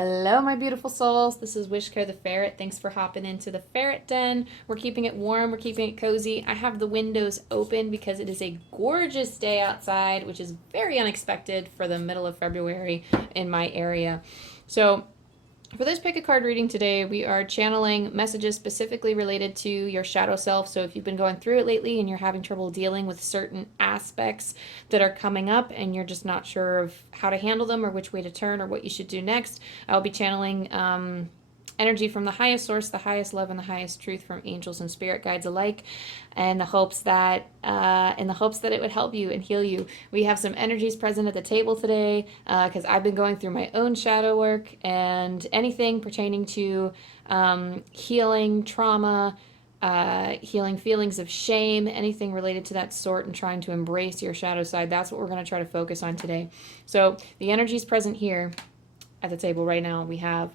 Hello, my beautiful souls. This is Wishko the Ferret. Thanks for hopping into the ferret den. We're keeping it warm. We're keeping it cozy. I have the windows open because it is a gorgeous day outside, which is very unexpected for the middle of February in my area. So for this pick a card reading today, we are channeling messages specifically related to your shadow self. So if you've been going through it lately and you're having trouble dealing with certain aspects that are coming up and you're just not sure of how to handle them or which way to turn or what you should do next, I'll be channeling energy from the highest source, the highest love, and the highest truth from angels and spirit guides alike, in the hopes that it would help you and heal you. We have some energies present at the table today because I've been going through my own shadow work, and anything pertaining to healing trauma, healing feelings of shame, anything related to that sort, and trying to embrace your shadow side. That's what we're going to try to focus on today. So the energies present here at the table right now, we have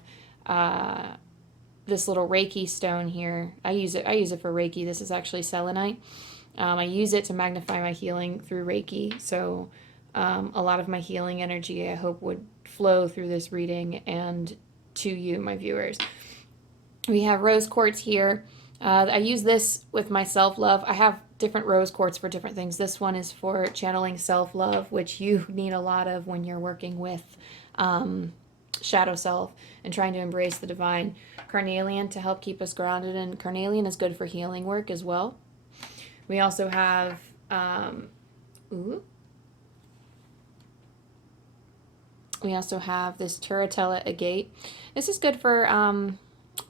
this little Reiki stone here. I use it for Reiki. This is actually selenite. I use it to magnify my healing through Reiki. So a lot of my healing energy, I hope, would flow through this reading and to you, my viewers. We have rose quartz here. I use this with my self-love. I have different rose quartz for different things. This one is for channeling self-love, which you need a lot of when you're working with shadow self and trying to embrace the divine. Carnelian to help keep us grounded, and carnelian is good for healing work as well. We also have this Turritella agate. This is good for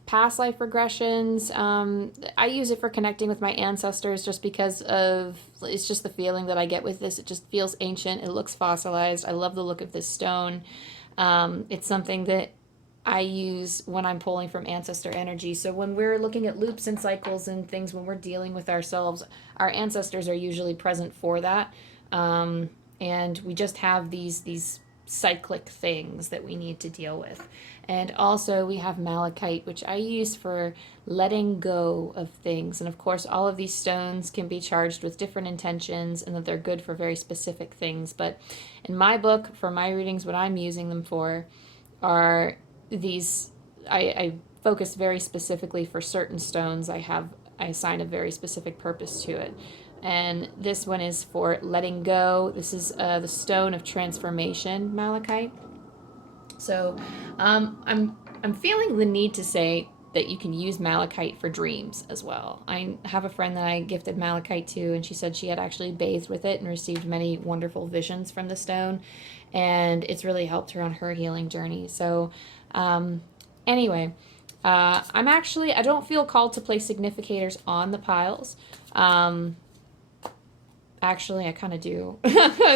past life regressions. I use it for connecting with my ancestors just because it's just the feeling that I get with this. It just feels ancient. It looks fossilized. I love the look of this stone. It's something that I use when I'm pulling from ancestor energy. So when we're looking at loops and cycles and things, when we're dealing with ourselves, our ancestors are usually present for that. And we just have these cyclic things that we need to deal with. And also we have malachite, which I use for letting go of things. And of course, all of these stones can be charged with different intentions and that they're good for very specific things. But in my book, for my readings, what I'm using them for are these. I focus very specifically for certain stones. I assign a very specific purpose to it. And this one is for letting go. This is the stone of transformation, malachite. So I'm feeling the need to say that you can use malachite for dreams as well. I have a friend that I gifted malachite to, and she said she had actually bathed with it and received many wonderful visions from the stone, and it's really helped her on her healing journey. So anyway, I don't feel called to place significators on the piles. Actually, I kind of do.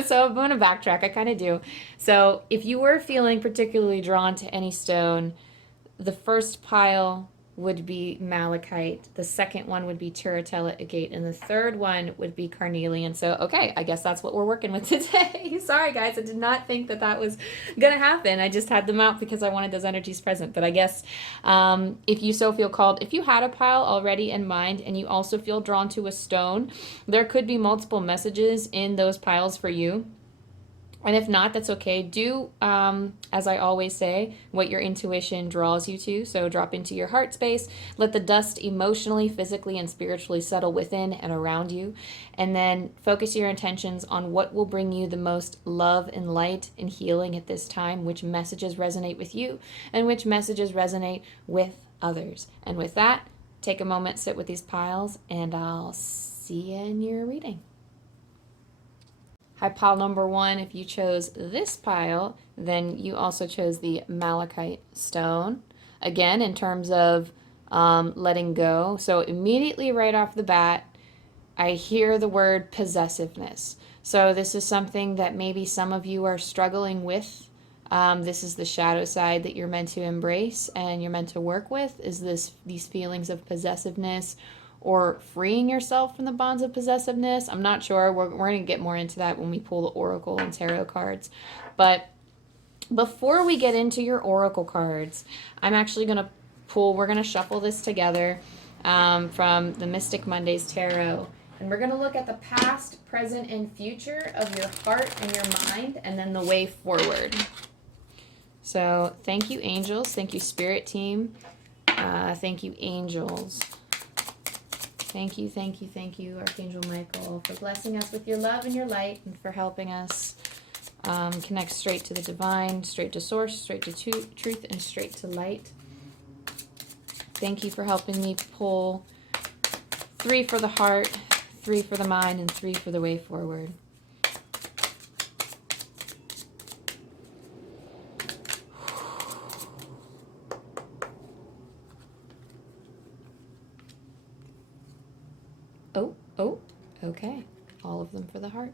So I'm going to backtrack. I kind of do. So if you were feeling particularly drawn to any stone, the first pile would be malachite. The second one would be Turritella agate. And the third one would be carnelian. So, okay, I guess that's what we're working with today. Sorry, guys. I did not think that was going to happen. I just had them out because I wanted those energies present. But I guess if you so feel called, if you had a pile already in mind and you also feel drawn to a stone, there could be multiple messages in those piles for you. And if not, that's okay. Do, as I always say, what your intuition draws you to. So drop into your heart space. Let the dust emotionally, physically, and spiritually settle within and around you. And then focus your intentions on what will bring you the most love and light and healing at this time. Which messages resonate with you and which messages resonate with others. And with that, take a moment, sit with these piles, and I'll see you in your reading. Hi, pile number one. If you chose this pile, then you also chose the malachite stone. Again, in terms of letting go. So immediately right off the bat, I hear the word possessiveness. So this is something that maybe some of you are struggling with. This is the shadow side that you're meant to embrace and you're meant to work with, is these feelings of possessiveness, or freeing yourself from the bonds of possessiveness. I'm not sure. We're going to get more into that when we pull the oracle and tarot cards. But before we get into your oracle cards, I'm actually going to we're going to shuffle this together from the Mystic Mondays Tarot. And we're going to look at the past, present, and future of your heart and your mind, and then the way forward. So thank you, angels. Thank you, spirit team. Thank you, angels. Thank you, thank you, thank you, Archangel Michael, for blessing us with your love and your light, and for helping us connect straight to the divine, straight to source, straight to truth, and straight to light. Thank you for helping me pull 3 for the heart, 3 for the mind, and 3 for the way forward. Oh, okay. All of them for the heart.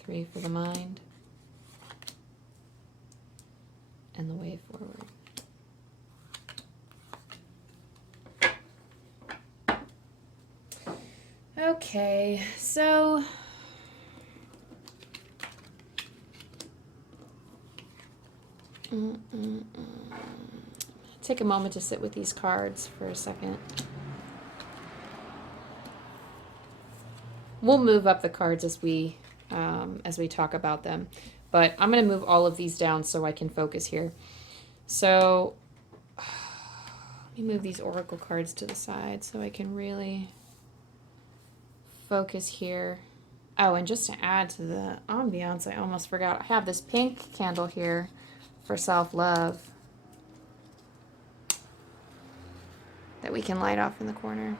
3 for the mind. And the way forward. Okay, so take a moment to sit with these cards for a second. We'll move up the cards as we talk about them, but I'm going to move all of these down so I can focus here. So let me move these oracle cards to the side so I can really focus here. Oh, and just to add to the ambiance, I almost forgot. I have this pink candle here for self-love that we can light off in the corner.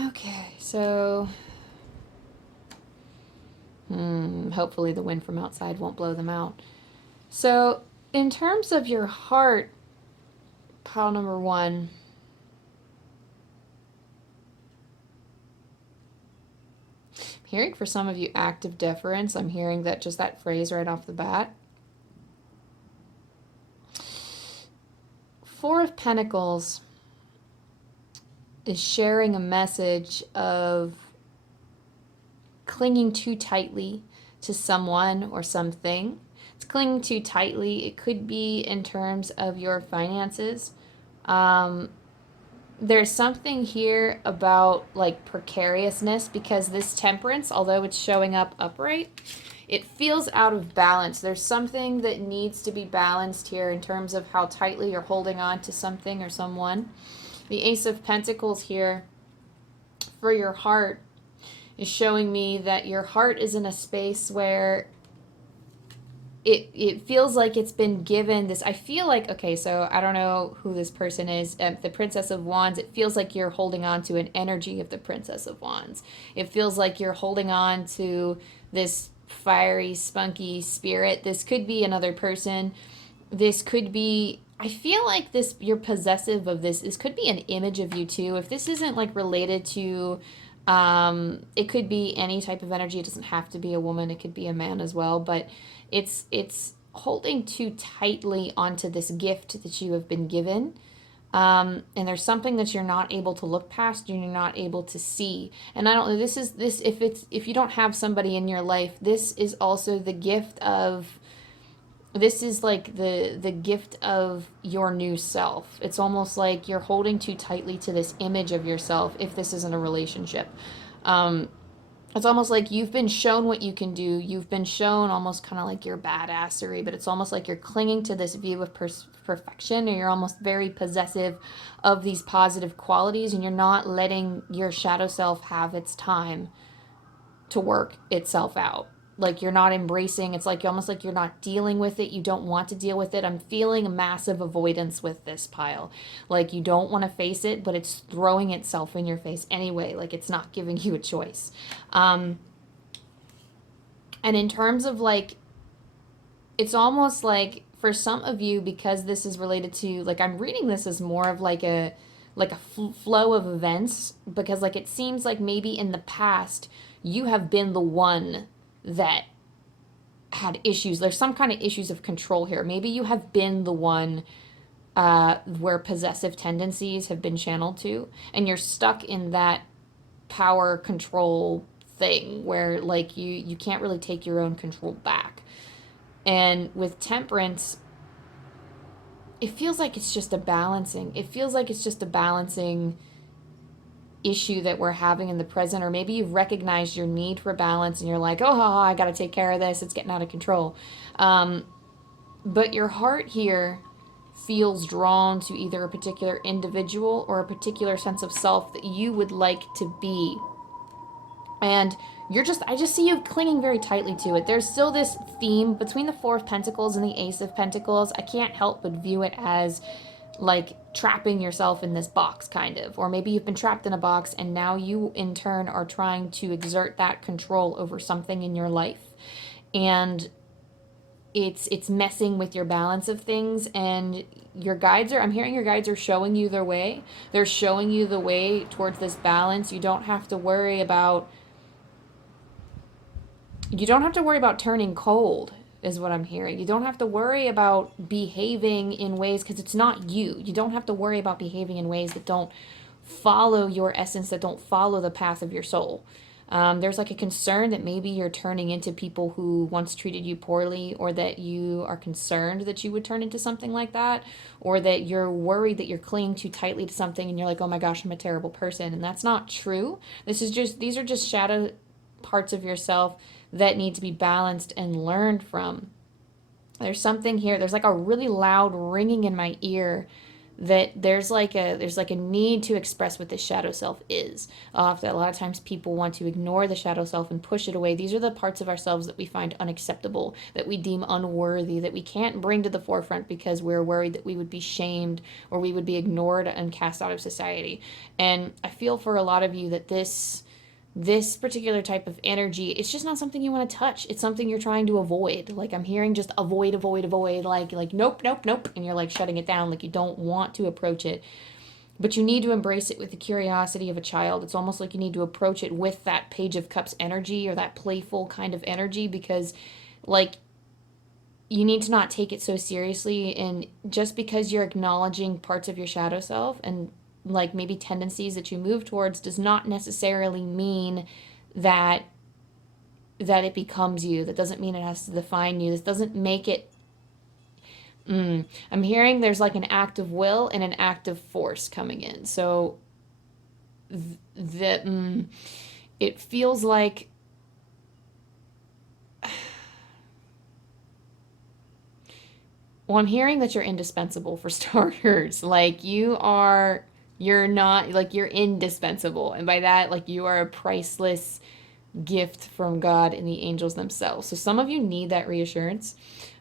Okay, so hopefully the wind from outside won't blow them out. So in terms of your heart, pile number 1, I'm hearing for some of you active deference. I'm hearing that, just that phrase right off the bat. 4 of Pentacles is sharing a message of clinging too tightly to someone or something. It's clinging too tightly. It could be in terms of your finances. There's something here about like precariousness, because this Temperance, although it's showing up upright, it feels out of balance. There's something that needs to be balanced here in terms of how tightly you're holding on to something or someone. The Ace of Pentacles here for your heart is showing me that your heart is in a space where it feels like it's been given this. I feel like, okay, so I don't know who this person is. The Princess of Wands, it feels like you're holding on to an energy of the Princess of Wands. It feels like you're holding on to this fiery, spunky spirit. This could be another person. This could be, I feel like this, you're possessive of this. This could be an image of you too. If this isn't like related to, it could be any type of energy. It doesn't have to be a woman. It could be a man as well. But it's holding too tightly onto this gift that you have been given. And there's something that you're not able to look past, you're not able to see. And I don't know, if you don't have somebody in your life, this is also the gift of, this is like the gift of your new self. It's almost like you're holding too tightly to this image of yourself if this isn't a relationship. It's almost like you've been shown what you can do. You've been shown almost kind of like your badassery, but it's almost like you're clinging to this view of perfection, or you're almost very possessive of these positive qualities, and you're not letting your shadow self have its time to work itself out. Like you're not embracing, it's like almost like you're not dealing with it. You don't want to deal with it. I'm feeling a massive avoidance with this pile. Like you don't want to face it, but it's throwing itself in your face anyway. Like it's not giving you a choice. And in terms of like, it's almost like for some of you, because this is related to, like I'm reading this as more of like a flow of events, because like it seems like maybe in the past you have been the one that had issues. There's some kind of issues of control here. Maybe you have been the one where possessive tendencies have been channeled to, and you're stuck in that power control thing where like you can't really take your own control back. And with Temperance, it feels like it's just a balancing. It feels like it's just a balancing issue that we're having in the present, or maybe you've recognized your need for balance and you're like, oh, I got to take care of this. It's getting out of control. But your heart here feels drawn to either a particular individual or a particular sense of self that you would like to be. And I just see you clinging very tightly to it. There's still this theme between the Four of Pentacles and the Ace of Pentacles. I can't help but view it as like trapping yourself in this box, kind of. Or maybe you've been trapped in a box and now you in turn are trying to exert that control over something in your life. And it's messing with your balance of things, and I'm hearing your guides are showing you their way. They're showing you the way towards this balance. You don't have to worry about turning cold, is what I'm hearing. You don't have to worry about behaving in ways, because it's not you. You don't have to worry about behaving in ways that don't follow your essence, that don't follow the path of your soul. There's like a concern that maybe you're turning into people who once treated you poorly, or that you are concerned that you would turn into something like that, or that you're worried that you're clinging too tightly to something and you're like, oh my gosh, I'm a terrible person. And that's not true. These are just shadow parts of yourself that need to be balanced and learned from. There's something here. There's like a really loud ringing in my ear that there's like a need to express what this shadow self is. That a lot of times people want to ignore the shadow self and push it away. These are the parts of ourselves that we find unacceptable, that we deem unworthy, that we can't bring to the forefront because we're worried that we would be shamed or we would be ignored and cast out of society. And I feel for a lot of you that this particular type of energy, it's just not something you want to touch. It's something you're trying to avoid. Like I'm hearing just avoid, like nope, and you're like shutting it down, like you don't want to approach it. But you need to embrace it with the curiosity of a child. It's almost like you need to approach it with that Page of Cups energy, or that playful kind of energy, because like you need to not take it so seriously. And just because you're acknowledging parts of your shadow self and like maybe tendencies that you move towards, does not necessarily mean that it becomes you. That doesn't mean it has to define you. This doesn't make it. I'm hearing there's like an act of will and an act of force coming in. So it feels like well, I'm hearing that you're indispensable, for starters. Like you're not, like you're indispensable, and by that, like you are a priceless gift from God and the angels themselves. So some of you need that reassurance.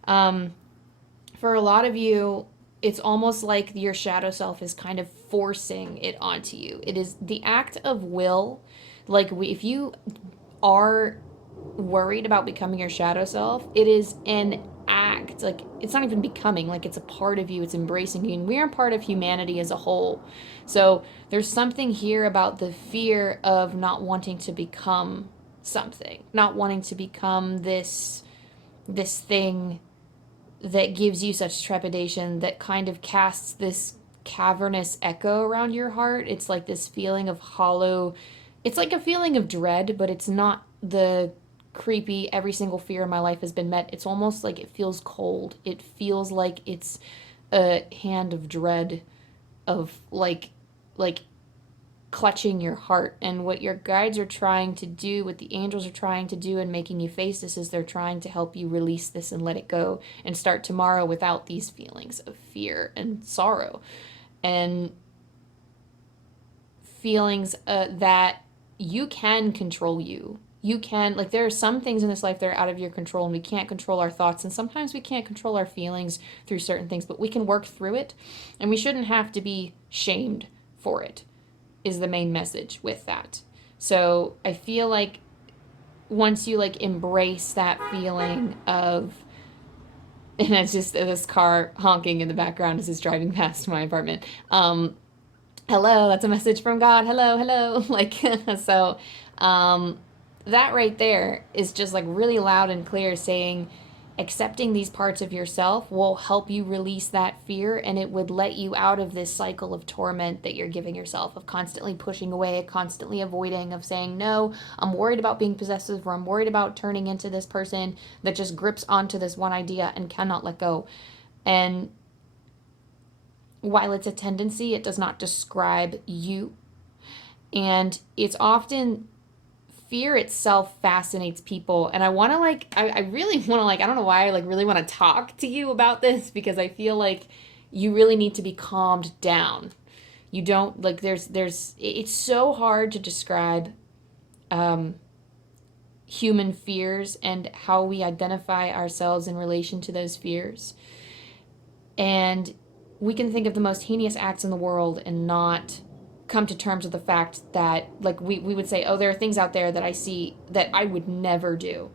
For a lot of you, it's almost like your shadow self is kind of forcing it onto you. It is the act of will. Like if you are worried about becoming your shadow self, it is an act. Like it's not even becoming, like it's a part of you, it's embracing you, and we are part of humanity as a whole. So there's something here about the fear of not wanting to become something, not wanting to become this thing that gives you such trepidation, that kind of casts this cavernous echo around your heart. It's like this feeling of hollow, it's like a feeling of dread, but it's not the creepy every single fear in my life has been met. It's almost like it feels cold. It feels like it's a hand of dread, of like clutching your heart. And what your guides are trying to do, what the angels are trying to do in making you face this, is they're trying to help you release this and let it go and start tomorrow without these feelings of fear and sorrow and feelings that you can control you. You can, like, there are some things in this life that are out of your control, and we can't control our thoughts, and sometimes we can't control our feelings through certain things, but we can work through it, and we shouldn't have to be shamed for it, is the main message with that. So I feel like once you like embrace that feeling of, and it's just this car honking in the background as it's driving past my apartment. Hello, that's a message from God. Hello. Like, so, that right there is just like really loud and clear, saying accepting these parts of yourself will help you release that fear, and it would let you out of this cycle of torment that you're giving yourself, of constantly pushing away, constantly avoiding, of saying, no, I'm worried about being possessive, or I'm worried about turning into this person that just grips onto this one idea and cannot let go. And While it's a tendency, it does not describe you. And it's often fear itself fascinates people. And I want to I really want to I don't know why I really want to talk to you about this, because I feel like you really need to be calmed down. You don't it's so hard to describe human fears and how we identify ourselves in relation to those fears. And we can think of the most heinous acts in the world and not come to terms with the fact that we would say, oh, there are things out there that I see that I would never do.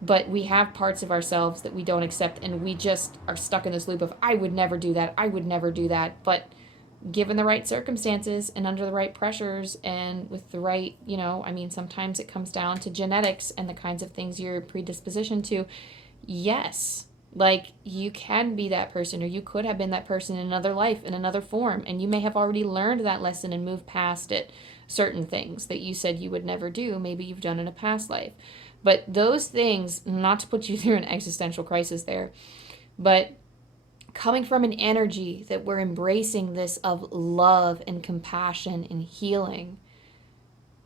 But we have parts of ourselves that we don't accept, and we just are stuck in this loop of, I would never do that, I would never do that. But given the right circumstances and under the right pressures and with the right, sometimes it comes down to genetics and the kinds of things you're predispositioned to. Yes, you can be that person, or you could have been that person in another life, in another form, and you may have already learned that lesson and moved past it. Certain things that you said you would never do, maybe you've done in a past life. But those things, not to put you through an existential crisis there, but coming from an energy that we're embracing this of love and compassion and healing,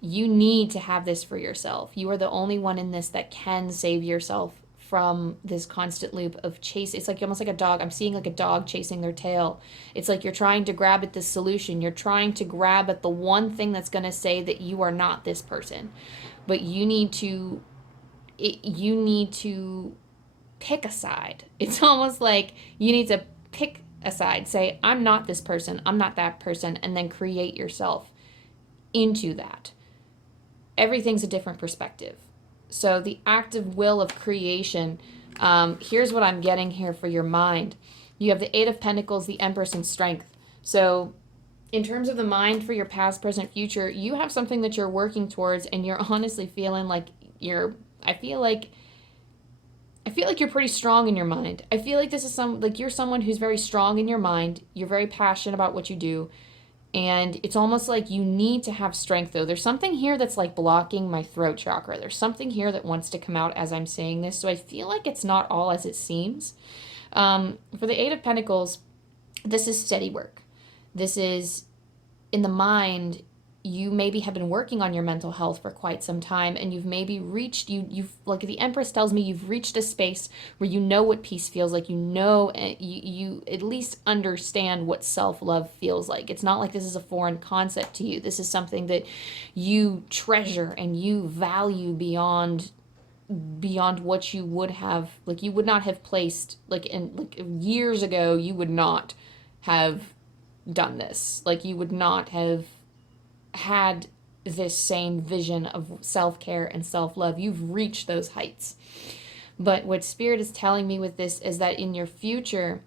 you need to have this for yourself. You are the only one in this that can save yourself from this constant loop of chase. It's almost like a dog. I'm seeing a dog chasing their tail. It's like you're trying to grab at the solution. You're trying to grab at the one thing that's going to say that you are not this person. But you need to pick a side. It's almost like you need to pick a side. Say, I'm not this person. I'm not that person. And then create yourself into that. Everything's a different perspective. So the active will of creation, here's what I'm getting here for your mind. You have the Eight of Pentacles, the Empress, and Strength. So in terms of the mind for your past, present, future, you have something that you're working towards, and you're honestly feeling like I feel like you're pretty strong in your mind. I feel like this is you're someone who's very strong in your mind. You're very passionate about what you do. And it's almost like you need to have strength, though. There's something here that's blocking my throat chakra. There's something here that wants to come out as I'm saying this. So I feel like it's not all as it seems. For the Eight of Pentacles, this is steady work. This is in the mind. You maybe have been working on your mental health for quite some time, and you've maybe reached, you've like the Empress tells me, you've reached a space where you know what peace feels like. You at least understand what self-love feels like. It's not like this is a foreign concept to you. This is something that you treasure and you value beyond what you would have, you would not have placed, years ago, you would not have done this. You would not have had this same vision of self-care and self-love. You've reached those heights. But what Spirit is telling me with this is that in your future,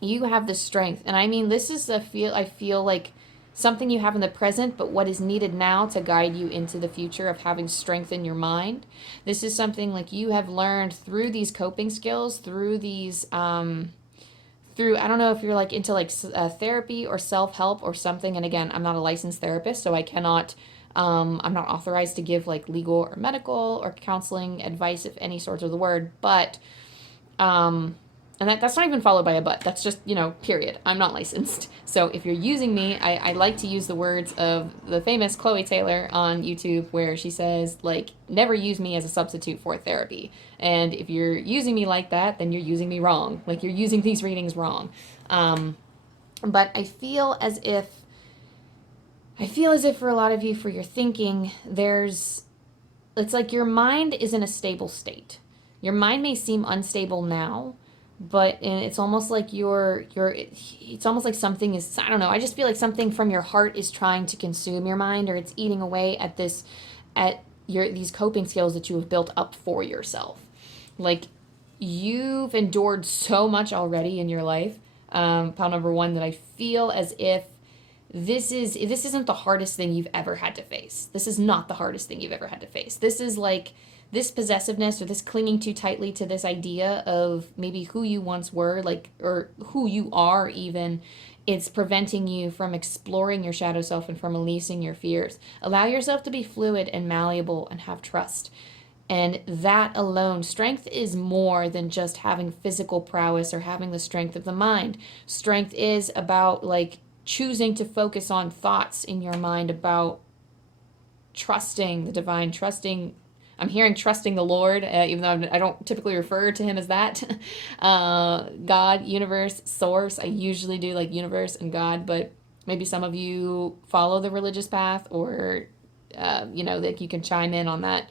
you have the strength. And I mean, this is I feel like something you have in the present, but what is needed now to guide you into the future of having strength in your mind. This is something you have learned through these coping skills, through these I don't know if you're into therapy or self-help or something. And again, I'm not a licensed therapist, so I cannot, I'm not authorized to give legal or medical or counseling advice, if any sort of the word, but, and that's not even followed by a but. That's just, period. I'm not licensed. So if you're using me, I like to use the words of the famous Chloe Taylor on YouTube, where she says, never use me as a substitute for therapy. And if you're using me like that, then you're using me wrong. You're using these readings wrong. But I feel as if for a lot of you, for your thinking, it's your mind is in a stable state. Your mind may seem unstable now, but it's almost like it's almost like something is, I don't know, I just feel like something from your heart is trying to consume your mind, or it's eating away at these coping skills that you have built up for yourself. You've endured so much already in your life, pile number one, that I feel as if this isn't the hardest thing you've ever had to face. This is not the hardest thing you've ever had to face. This is this possessiveness, or this clinging too tightly to this idea of maybe who you once were, or who you are even. It's preventing you from exploring your shadow self and from releasing your fears. Allow yourself to be fluid and malleable and have trust. And that alone, strength is more than just having physical prowess or having the strength of the mind. Strength is about like choosing to focus on thoughts in your mind about trusting the divine, trusting. I'm hearing trusting the Lord, even though I don't typically refer to him as that. God, universe, source. I usually do like universe and God, but maybe some of you follow the religious path, or like you can chime in on that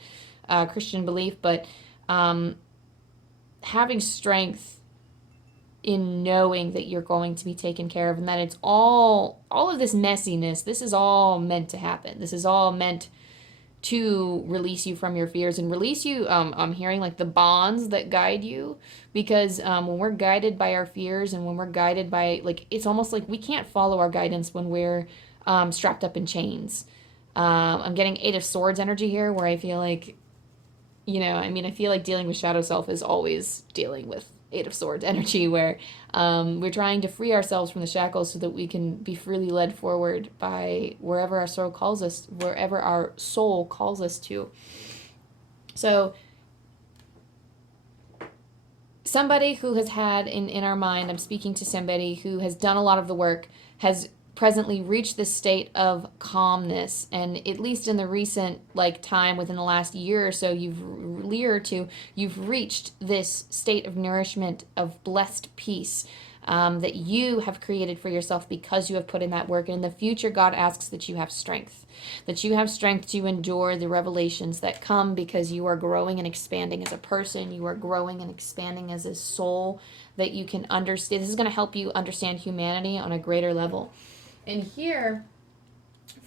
Christian belief. But having strength in knowing that you're going to be taken care of, and that it's all of this messiness, this is all meant to happen. This is all meant to release you from your fears and release you. I'm hearing like the bonds that guide you, because when we're guided by our fears and when we're guided by, like, it's almost like we can't follow our guidance when we're strapped up in chains. I'm getting 8 of Swords energy here, where I feel like, I feel like dealing with shadow self is always dealing with 8 of Swords energy, where we're trying to free ourselves from the shackles so that we can be freely led forward by wherever our soul calls us, to. So somebody who has had in our mind, I'm speaking to somebody who has done a lot of the work, has presently reached this state of calmness, and at least in the recent time within the last year or so, you've reached this state of nourishment, of blessed peace, that you have created for yourself because you have put in that work. And in the future, God asks that you have strength to endure the revelations that come, because you are growing and expanding as a person, you are growing and expanding as a soul, that you can understand. This is going to help you understand humanity on a greater level. And here,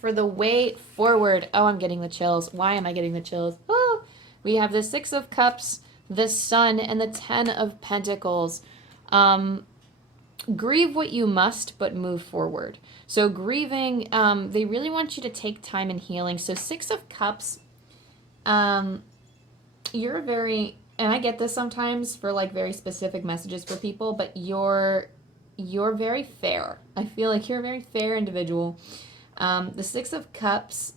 for the way forward, I'm getting the chills. Why am I getting the chills? Oh, we have the 6 of Cups, the Sun, and the 10 of Pentacles. Grieve what you must, but move forward. So grieving, they really want you to take time in healing. So 6 of Cups, you're very, and I get this sometimes for very specific messages for people, but you're very fair. I feel like you're a very fair individual. The 6 of Cups,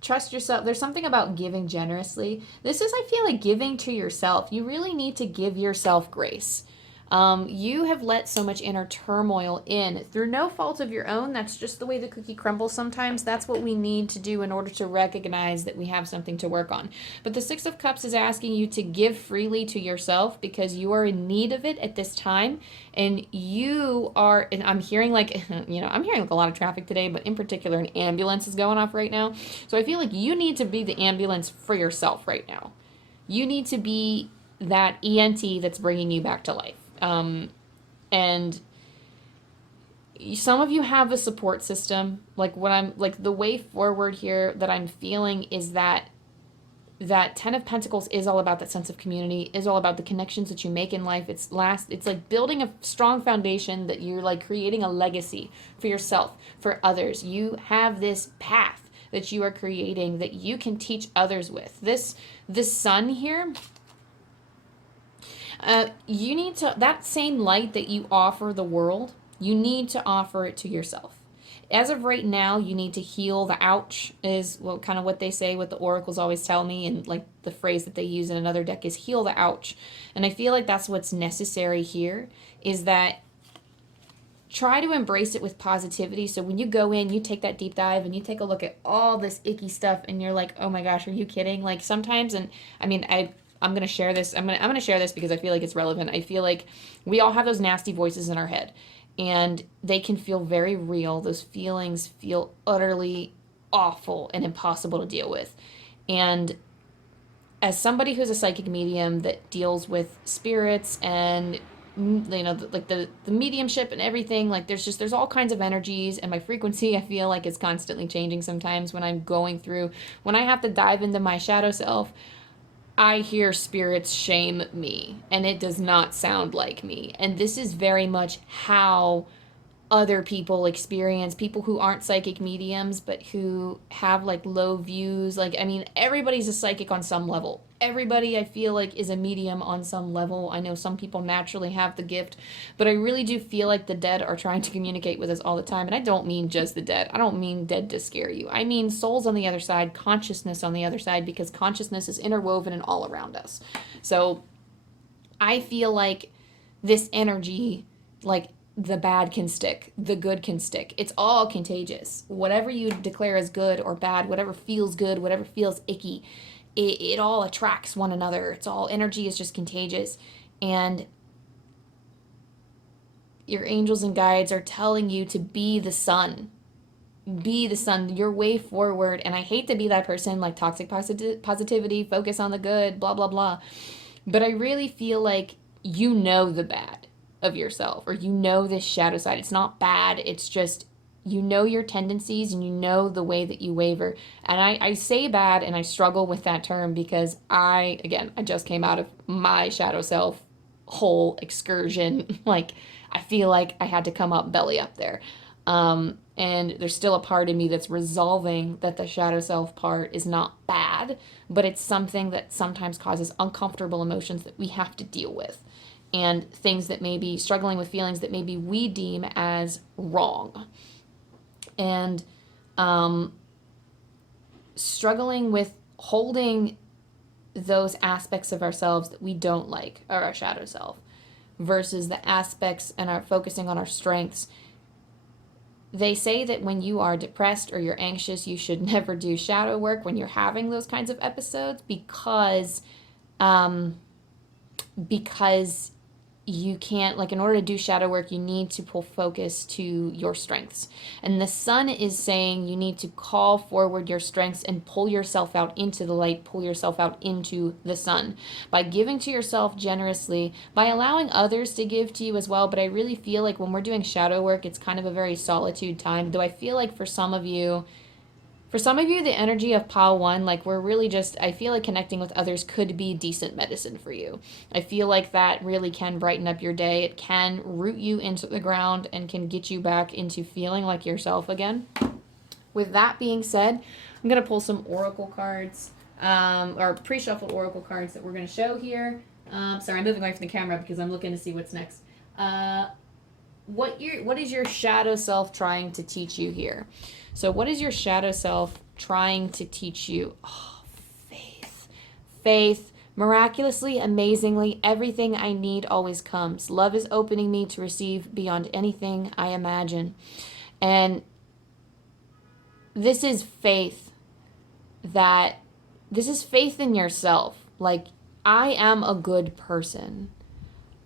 trust yourself. There's something about giving generously. This is, I feel like, giving to yourself. You really need to give yourself grace. You have let so much inner turmoil in through no fault of your own. That's just the way the cookie crumbles sometimes. That's what we need to do in order to recognize that we have something to work on. But the 6 of Cups is asking you to give freely to yourself, because you are in need of it at this time. And you are, and I'm hearing I'm hearing a lot of traffic today, but in particular, an ambulance is going off right now. So I feel like you need to be the ambulance for yourself right now. You need to be that ENT that's bringing you back to life. And some of you have a support system. The way forward here that I'm feeling is that 10 of Pentacles is all about that sense of community, is all about the connections that you make in life. It's like building a strong foundation, that you're creating a legacy for yourself, for others. You have this path that you are creating that you can teach others with. This Sun here, you need to, that same light that you offer the world, you need to offer it to yourself. As of right now, you need to heal the ouch, is what they say, what the oracles always tell me, and the phrase that they use in another deck is heal the ouch. And I feel like that's what's necessary here, is that try to embrace it with positivity. So when you go in, you take that deep dive and you take a look at all this icky stuff, and you're like, oh my gosh, are you kidding? Sometimes, and I'm going to share this. I'm going to share this because I feel like it's relevant. I feel like we all have those nasty voices in our head, and they can feel very real. Those feelings feel utterly awful and impossible to deal with. And as somebody who's a psychic medium that deals with spirits and the mediumship and everything, there's all kinds of energies, and my frequency, I feel like, is constantly changing sometimes when I have to dive into my shadow self. I hear spirits shame me, and it does not sound like me. And this is very much how other people experience, people who aren't psychic mediums but who have like low views. Like, I mean, everybody's a psychic on some level. Everybody, I feel like, is a medium on some level. I know some people naturally have the gift, but I really do feel like the dead are trying to communicate with us all the time. And I don't mean just the dead. I don't mean dead to scare you. I mean souls on the other side, consciousness on the other side, because consciousness is interwoven and all around us. So I feel like this energy, like, the bad can stick, the good can stick. It's all contagious. Whatever you declare as good or bad, whatever feels good, whatever feels icky, it all attracts one another. It's all, energy is just contagious. And your angels and guides are telling you to be the sun. Be the sun, your way forward. And I hate to be that person, like toxic positivity, focus on the good, blah, blah, blah. But I really feel like you know the bad of yourself, or you know this shadow side. It's not bad, it's just you know your tendencies and you know the way that you waver. And I say bad and I struggle with that term because I just came out of my shadow self whole excursion. Like, I feel like I had to come up belly up there. And there's still a part of me that's resolving that the shadow self part is not bad, but it's something that sometimes causes uncomfortable emotions that we have to deal with, and things that may be struggling with feelings that maybe we deem as wrong. And struggling with holding those aspects of ourselves that we don't like, or our shadow self, versus the aspects and our focusing on our strengths. They say that when you are depressed or you're anxious, you should never do shadow work when you're having those kinds of episodes, because you can't, like, in order to do shadow work, you need to pull focus to your strengths. And the sun is saying you need to call forward your strengths and pull yourself out into the light, pull yourself out into the sun by giving to yourself generously, by allowing others to give to you as well. But I really feel like when we're doing shadow work, it's kind of a very solitude time, though I feel like for some of you, the energy of Pile 1, like, we're really just, I feel like connecting with others could be decent medicine for you. I feel like that really can brighten up your day. It can root you into the ground and can get you back into feeling like yourself again. With that being said, I'm going to pull some oracle cards, or pre-shuffled oracle cards that we're going to show here. Sorry, I'm moving away from the camera because I'm looking to see what's next. What is your shadow self trying to teach you here? So what is your shadow self trying to teach you? Oh, faith. Faith. Miraculously, amazingly, everything I need always comes. Love is opening me to receive beyond anything I imagine. And this is faith in yourself. Like, I am a good person.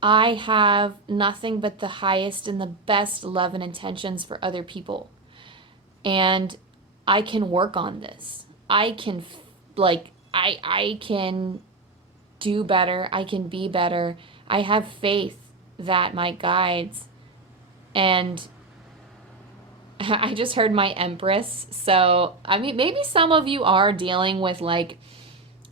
I have nothing but the highest and the best love and intentions for other people. And I can work on this. I can, I can do better. I can be better. I have faith that my guides, and I just heard my Empress. So, I mean, maybe some of you are dealing with, like,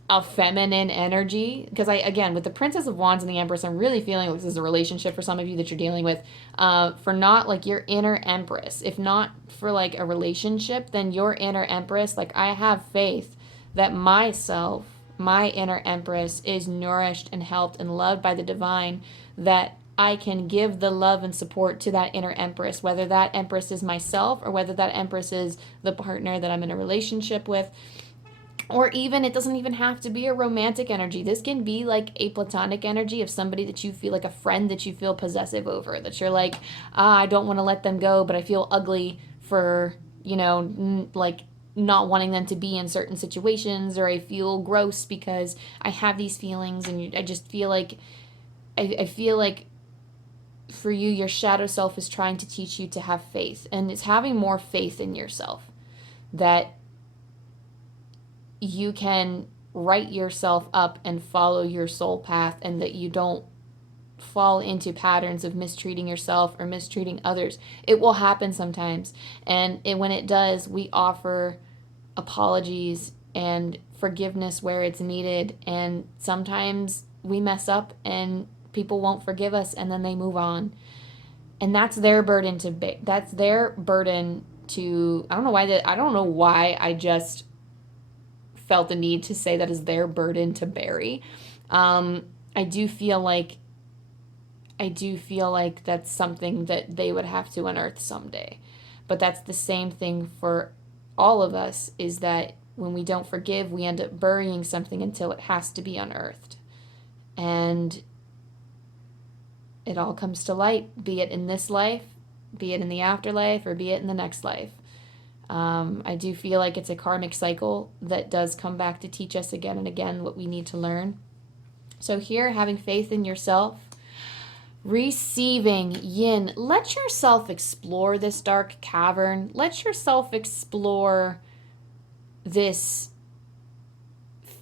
a feminine energy, because again, with the Princess of Wands and the Empress, I'm really feeling like this is a relationship for some of you that you're dealing with, for not, like, your inner Empress. If not for, like, a relationship, then your inner Empress, like, I have faith that myself, my inner Empress, is nourished and helped and loved by the divine, that I can give the love and support to that inner Empress, whether that Empress is myself or whether that Empress is the partner that I'm in a relationship with. Or even, it doesn't even have to be a romantic energy. This can be like a platonic energy of somebody that you feel, like a friend that you feel possessive over, that you're like, I don't want to let them go, but I feel ugly for, like, not wanting them to be in certain situations, or I feel gross because I have these feelings, and I just feel like, I feel like for you, your shadow self is trying to teach you to have faith, and it's having more faith in yourself, that you can write yourself up and follow your soul path, and that you don't fall into patterns of mistreating yourself or mistreating others. It will happen sometimes, and when it does, we offer apologies and forgiveness where it's needed, and sometimes we mess up and people won't forgive us, and then they move on. And that's their burden that's their burden to, I don't know why I just felt the need to say that is their burden to bury. Um, I do feel like that's something that they would have to unearth someday. But that's the same thing for all of us, is that when we don't forgive, we end up burying something until it has to be unearthed. And it all comes to light, be it in this life, be it in the afterlife, or be it in the next life. I do feel like it's a karmic cycle that does come back to teach us again and again what we need to learn. So here, having faith in yourself, receiving yin, let yourself explore this dark cavern. Let yourself explore this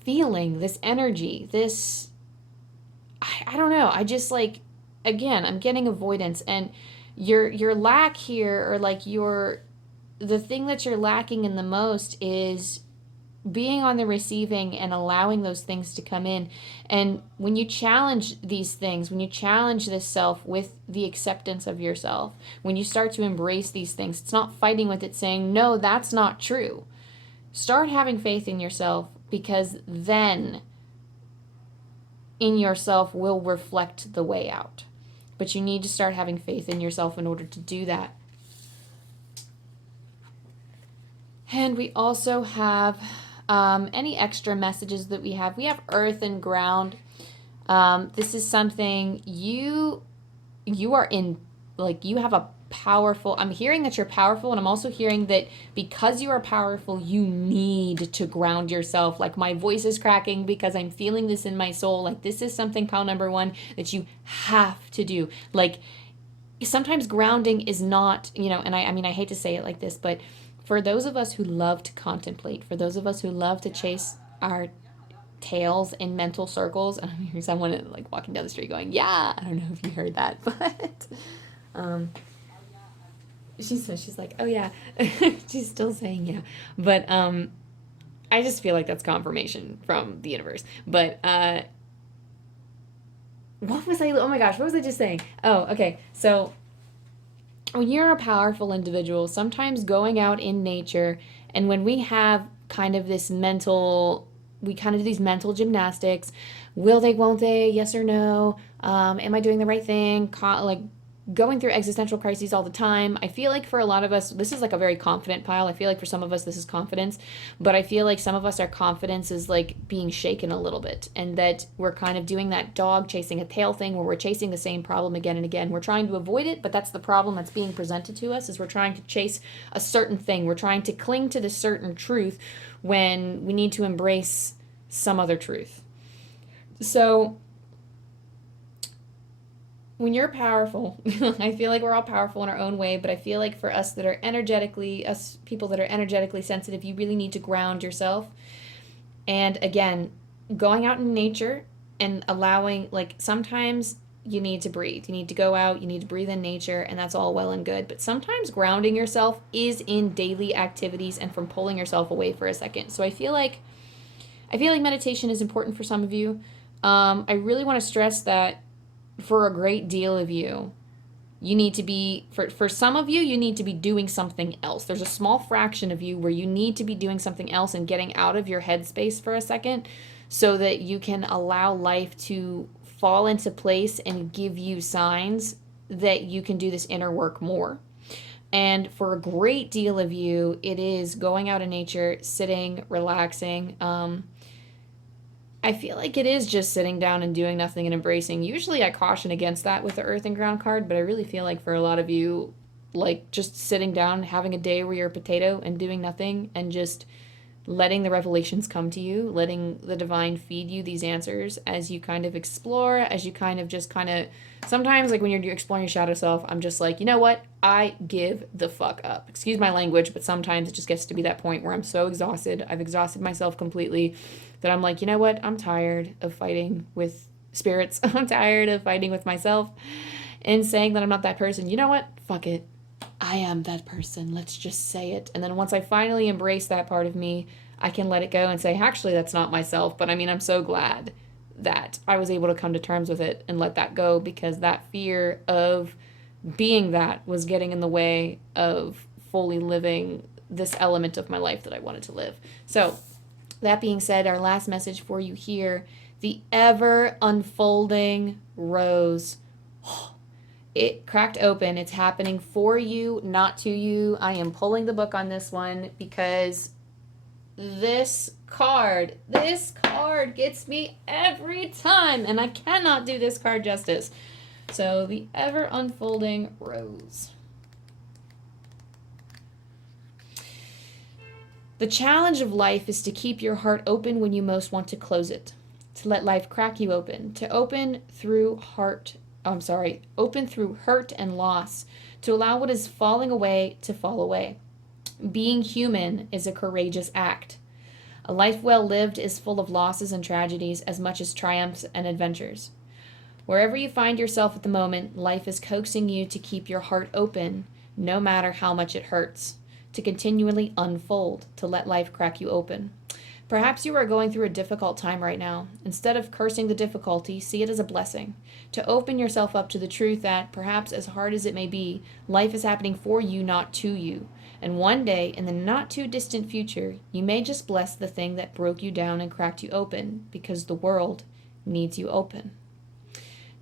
feeling, this energy, this, I don't know. I just like, again, I'm getting avoidance, and your lack here, or like the thing that you're lacking in the most is being on the receiving and allowing those things to come in. And when you challenge these things, when you challenge this self with the acceptance of yourself, when you start to embrace these things, it's not fighting with it, saying, no, that's not true. Start having faith in yourself, because then in yourself will reflect the way out. But you need to start having faith in yourself in order to do that. And we also have any extra messages that we have. We have earth and ground. This is something you are in, like, you have a powerful, I'm hearing that you're powerful, and I'm also hearing that because you are powerful, you need to ground yourself. Like, my voice is cracking because I'm feeling this in my soul. Like, this is something, pile number one, that you have to do. Like, sometimes grounding is not, and I mean, I hate to say it like this, but for those of us who love to contemplate, for those of us who love to chase our tails in mental circles, and I'm hearing someone like walking down the street going, yeah, I don't know if you heard that, but she's like, oh yeah, she's still saying yeah, but I just feel like that's confirmation from the universe. But what was I, oh my gosh, what was I just saying? Oh, okay, so when you're a powerful individual, sometimes going out in nature, and when we have kind of this mental, we kind of do these mental gymnastics, will they, won't they, yes or no, am I doing the right thing, like going through existential crises all the time. I feel like for a lot of us, this is like a very confident pile. I feel like for some of us, this is confidence, but I feel like some of us, our confidence is like being shaken a little bit, and that we're kind of doing that dog chasing a tail thing where we're chasing the same problem again and again. We're trying to avoid it, but that's the problem that's being presented to us, is we're trying to chase a certain thing. We're trying to cling to this certain truth when we need to embrace some other truth. So when you're powerful, I feel like we're all powerful in our own way, but I feel like for us people that are energetically sensitive, you really need to ground yourself. And again, going out in nature and allowing, like, sometimes you need to breathe. You need to go out, you need to breathe in nature, and that's all well and good. But sometimes grounding yourself is in daily activities and from pulling yourself away for a second. So I feel like meditation is important for some of you. I really want to stress that for a great deal of you, you need to be, for some of you, you need to be doing something else. There's a small fraction of you where you need to be doing something else and getting out of your headspace for a second, so that you can allow life to fall into place and give you signs that you can do this inner work more. And for a great deal of you, it is going out in nature, sitting, relaxing. I feel like it is just sitting down and doing nothing and embracing. Usually I caution against that with the Earth and Ground card, but I really feel like for a lot of you, like, just sitting down, having a day where you're a potato and doing nothing and just letting the revelations come to you, letting the divine feed you these answers as you kind of explore, as you kind of sometimes, like when you're exploring your shadow self, I'm just like, you know what? I give the fuck up. Excuse my language, but sometimes it just gets to be that point where I'm so exhausted. I've exhausted myself completely that I'm like, you know what? I'm tired of fighting with spirits. I'm tired of fighting with myself and saying that I'm not that person. You know what? Fuck it. I am that person. Let's just say it. And then once I finally embrace that part of me, I can let it go and say, actually, that's not myself. But I mean, I'm so glad that I was able to come to terms with it and let that go, because that fear of being that was getting in the way of fully living this element of my life that I wanted to live. So, that being said, our last message for you here, the ever unfolding rose. It cracked open. It's happening for you, not to you. I am pulling the book on this one because this card gets me every time, and I cannot do this card justice. So, the ever unfolding rose. The challenge of life is to keep your heart open when you most want to close it, to let life crack you open, to open through hurt and loss, to allow what is falling away to fall away. Being human is a courageous act. A life well lived is full of losses and tragedies as much as triumphs and adventures. Wherever you find yourself at the moment, life is coaxing you to keep your heart open, no matter how much it hurts, to continually unfold, to let life crack you open. Perhaps you are going through a difficult time right now. Instead of cursing the difficulty, see it as a blessing. To open yourself up to the truth that, perhaps as hard as it may be, life is happening for you, not to you. And one day, in the not too distant future, you may just bless the thing that broke you down and cracked you open, because the world needs you open.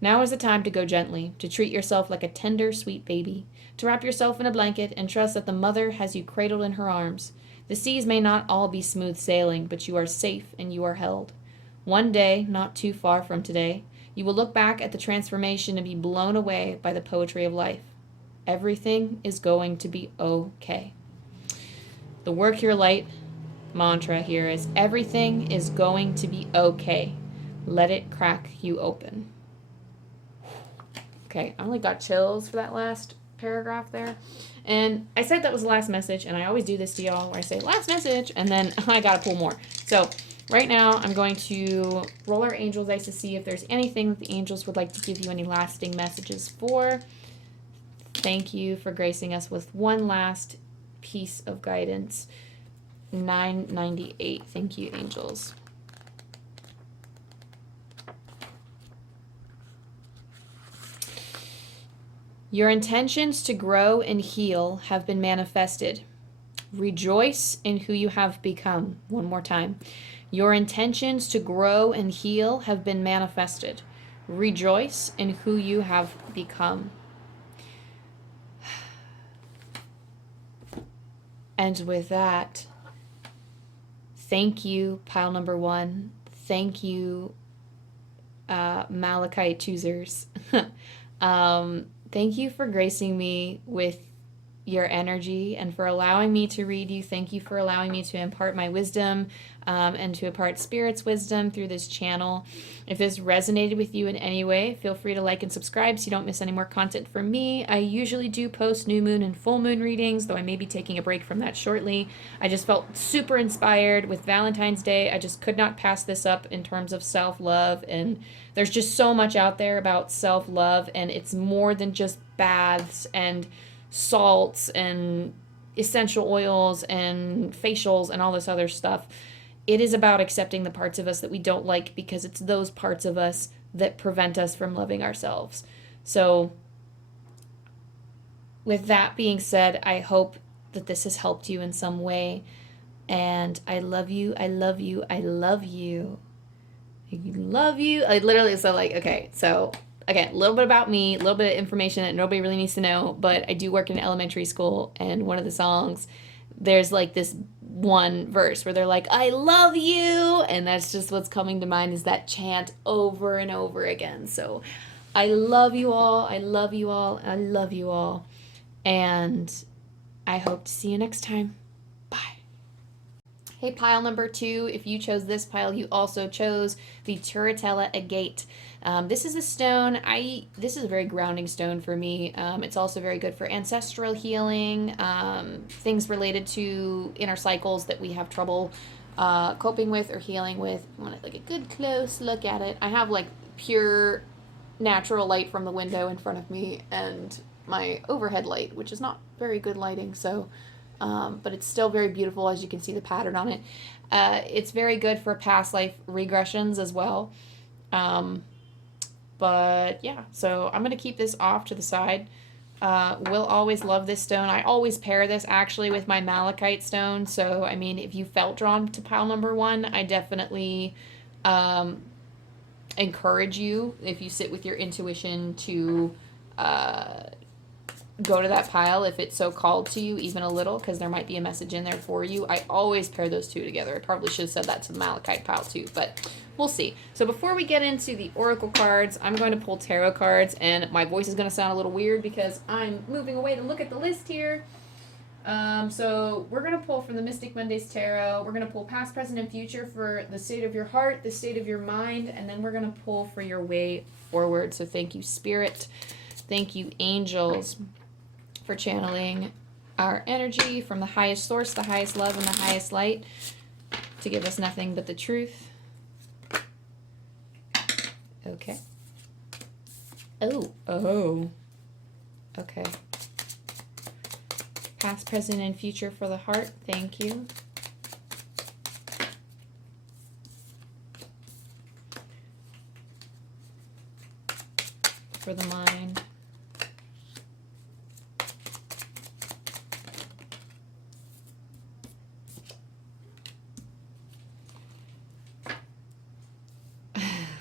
Now is the time to go gently, to treat yourself like a tender, sweet baby, to wrap yourself in a blanket and trust that the mother has you cradled in her arms. The seas may not all be smooth sailing, but you are safe and you are held. One day, not too far from today, you will look back at the transformation and be blown away by the poetry of life. Everything is going to be okay. The work your light mantra here is everything is going to be okay. Let it crack you open. Okay, I only got chills for that last paragraph there. And I said that was the last message, and I always do this to y'all where I say last message, and then I gotta pull more. So right now I'm going to roll our angel dice to see if there's anything that the angels would like to give you any lasting messages for. Thank you for gracing us with one last piece of guidance. 998. Thank you, angels. Your intentions to grow and heal have been manifested. Rejoice in who you have become. One more time. Your intentions to grow and heal have been manifested. Rejoice in who you have become. And with that, thank you, pile number 1. Thank you, Malachite choosers. Thank you for gracing me with your energy and for allowing me to read you. Thank you for allowing me to impart my wisdom and to impart Spirit's wisdom through this channel. If this resonated with you in any way, feel free to like and subscribe so you don't miss any more content from me. I usually do post new moon and full moon readings, though I may be taking a break from that shortly. I just felt super inspired with Valentine's Day. I just could not pass this up in terms of self-love, and there's just so much out there about self-love, and it's more than just baths and salts and essential oils and facials and all this other stuff. It is about accepting the parts of us that we don't like, because it's those parts of us that prevent us from loving ourselves. So with that being said, I hope that this has helped you in some way. And I love you. I love you. I love you. I love you. I literally, so like, okay, so again, a little bit about me, a little bit of information that nobody really needs to know, but I do work in elementary school, and one of the songs, there's like this one verse where they're like, I love you, and that's just what's coming to mind, is that chant over and over again. So I love you all, I love you all, I love you all, and I hope to see you next time. Bye. Hey, pile number 2, if you chose this pile, you also chose the Turritella Agate. This is a stone. This is a very grounding stone for me. It's also very good for ancestral healing, things related to inner cycles that we have trouble coping with or healing with. I want like a good close look at it. I have like pure natural light from the window in front of me and my overhead light, which is not very good lighting, so but it's still very beautiful, as you can see the pattern on it. It's very good for past life regressions as well. But yeah, so I'm going to keep this off to the side. will always love this stone. I always pair this actually with my malachite stone. So, I mean, if you felt drawn to pile number 1, I definitely encourage you, if you sit with your intuition, to go to that pile if it's so called to you, even a little, because there might be a message in there for you. I always pair those two together. I probably should have said that to the malachite pile too, but we'll see. So before we get into the oracle cards, I'm going to pull tarot cards, and my voice is going to sound a little weird because I'm moving away to look at the list here. So we're going to pull from the Mystic Mondays Tarot. We're going to pull past, present, and future for the state of your heart, the state of your mind, and then we're going to pull for your way forward. So thank you, Spirit. Thank you, angels, for channeling our energy from the highest source, the highest love, and the highest light to give us nothing but the truth. Okay. Oh. Okay. Past, present, and future for the heart. Thank you. For the mind.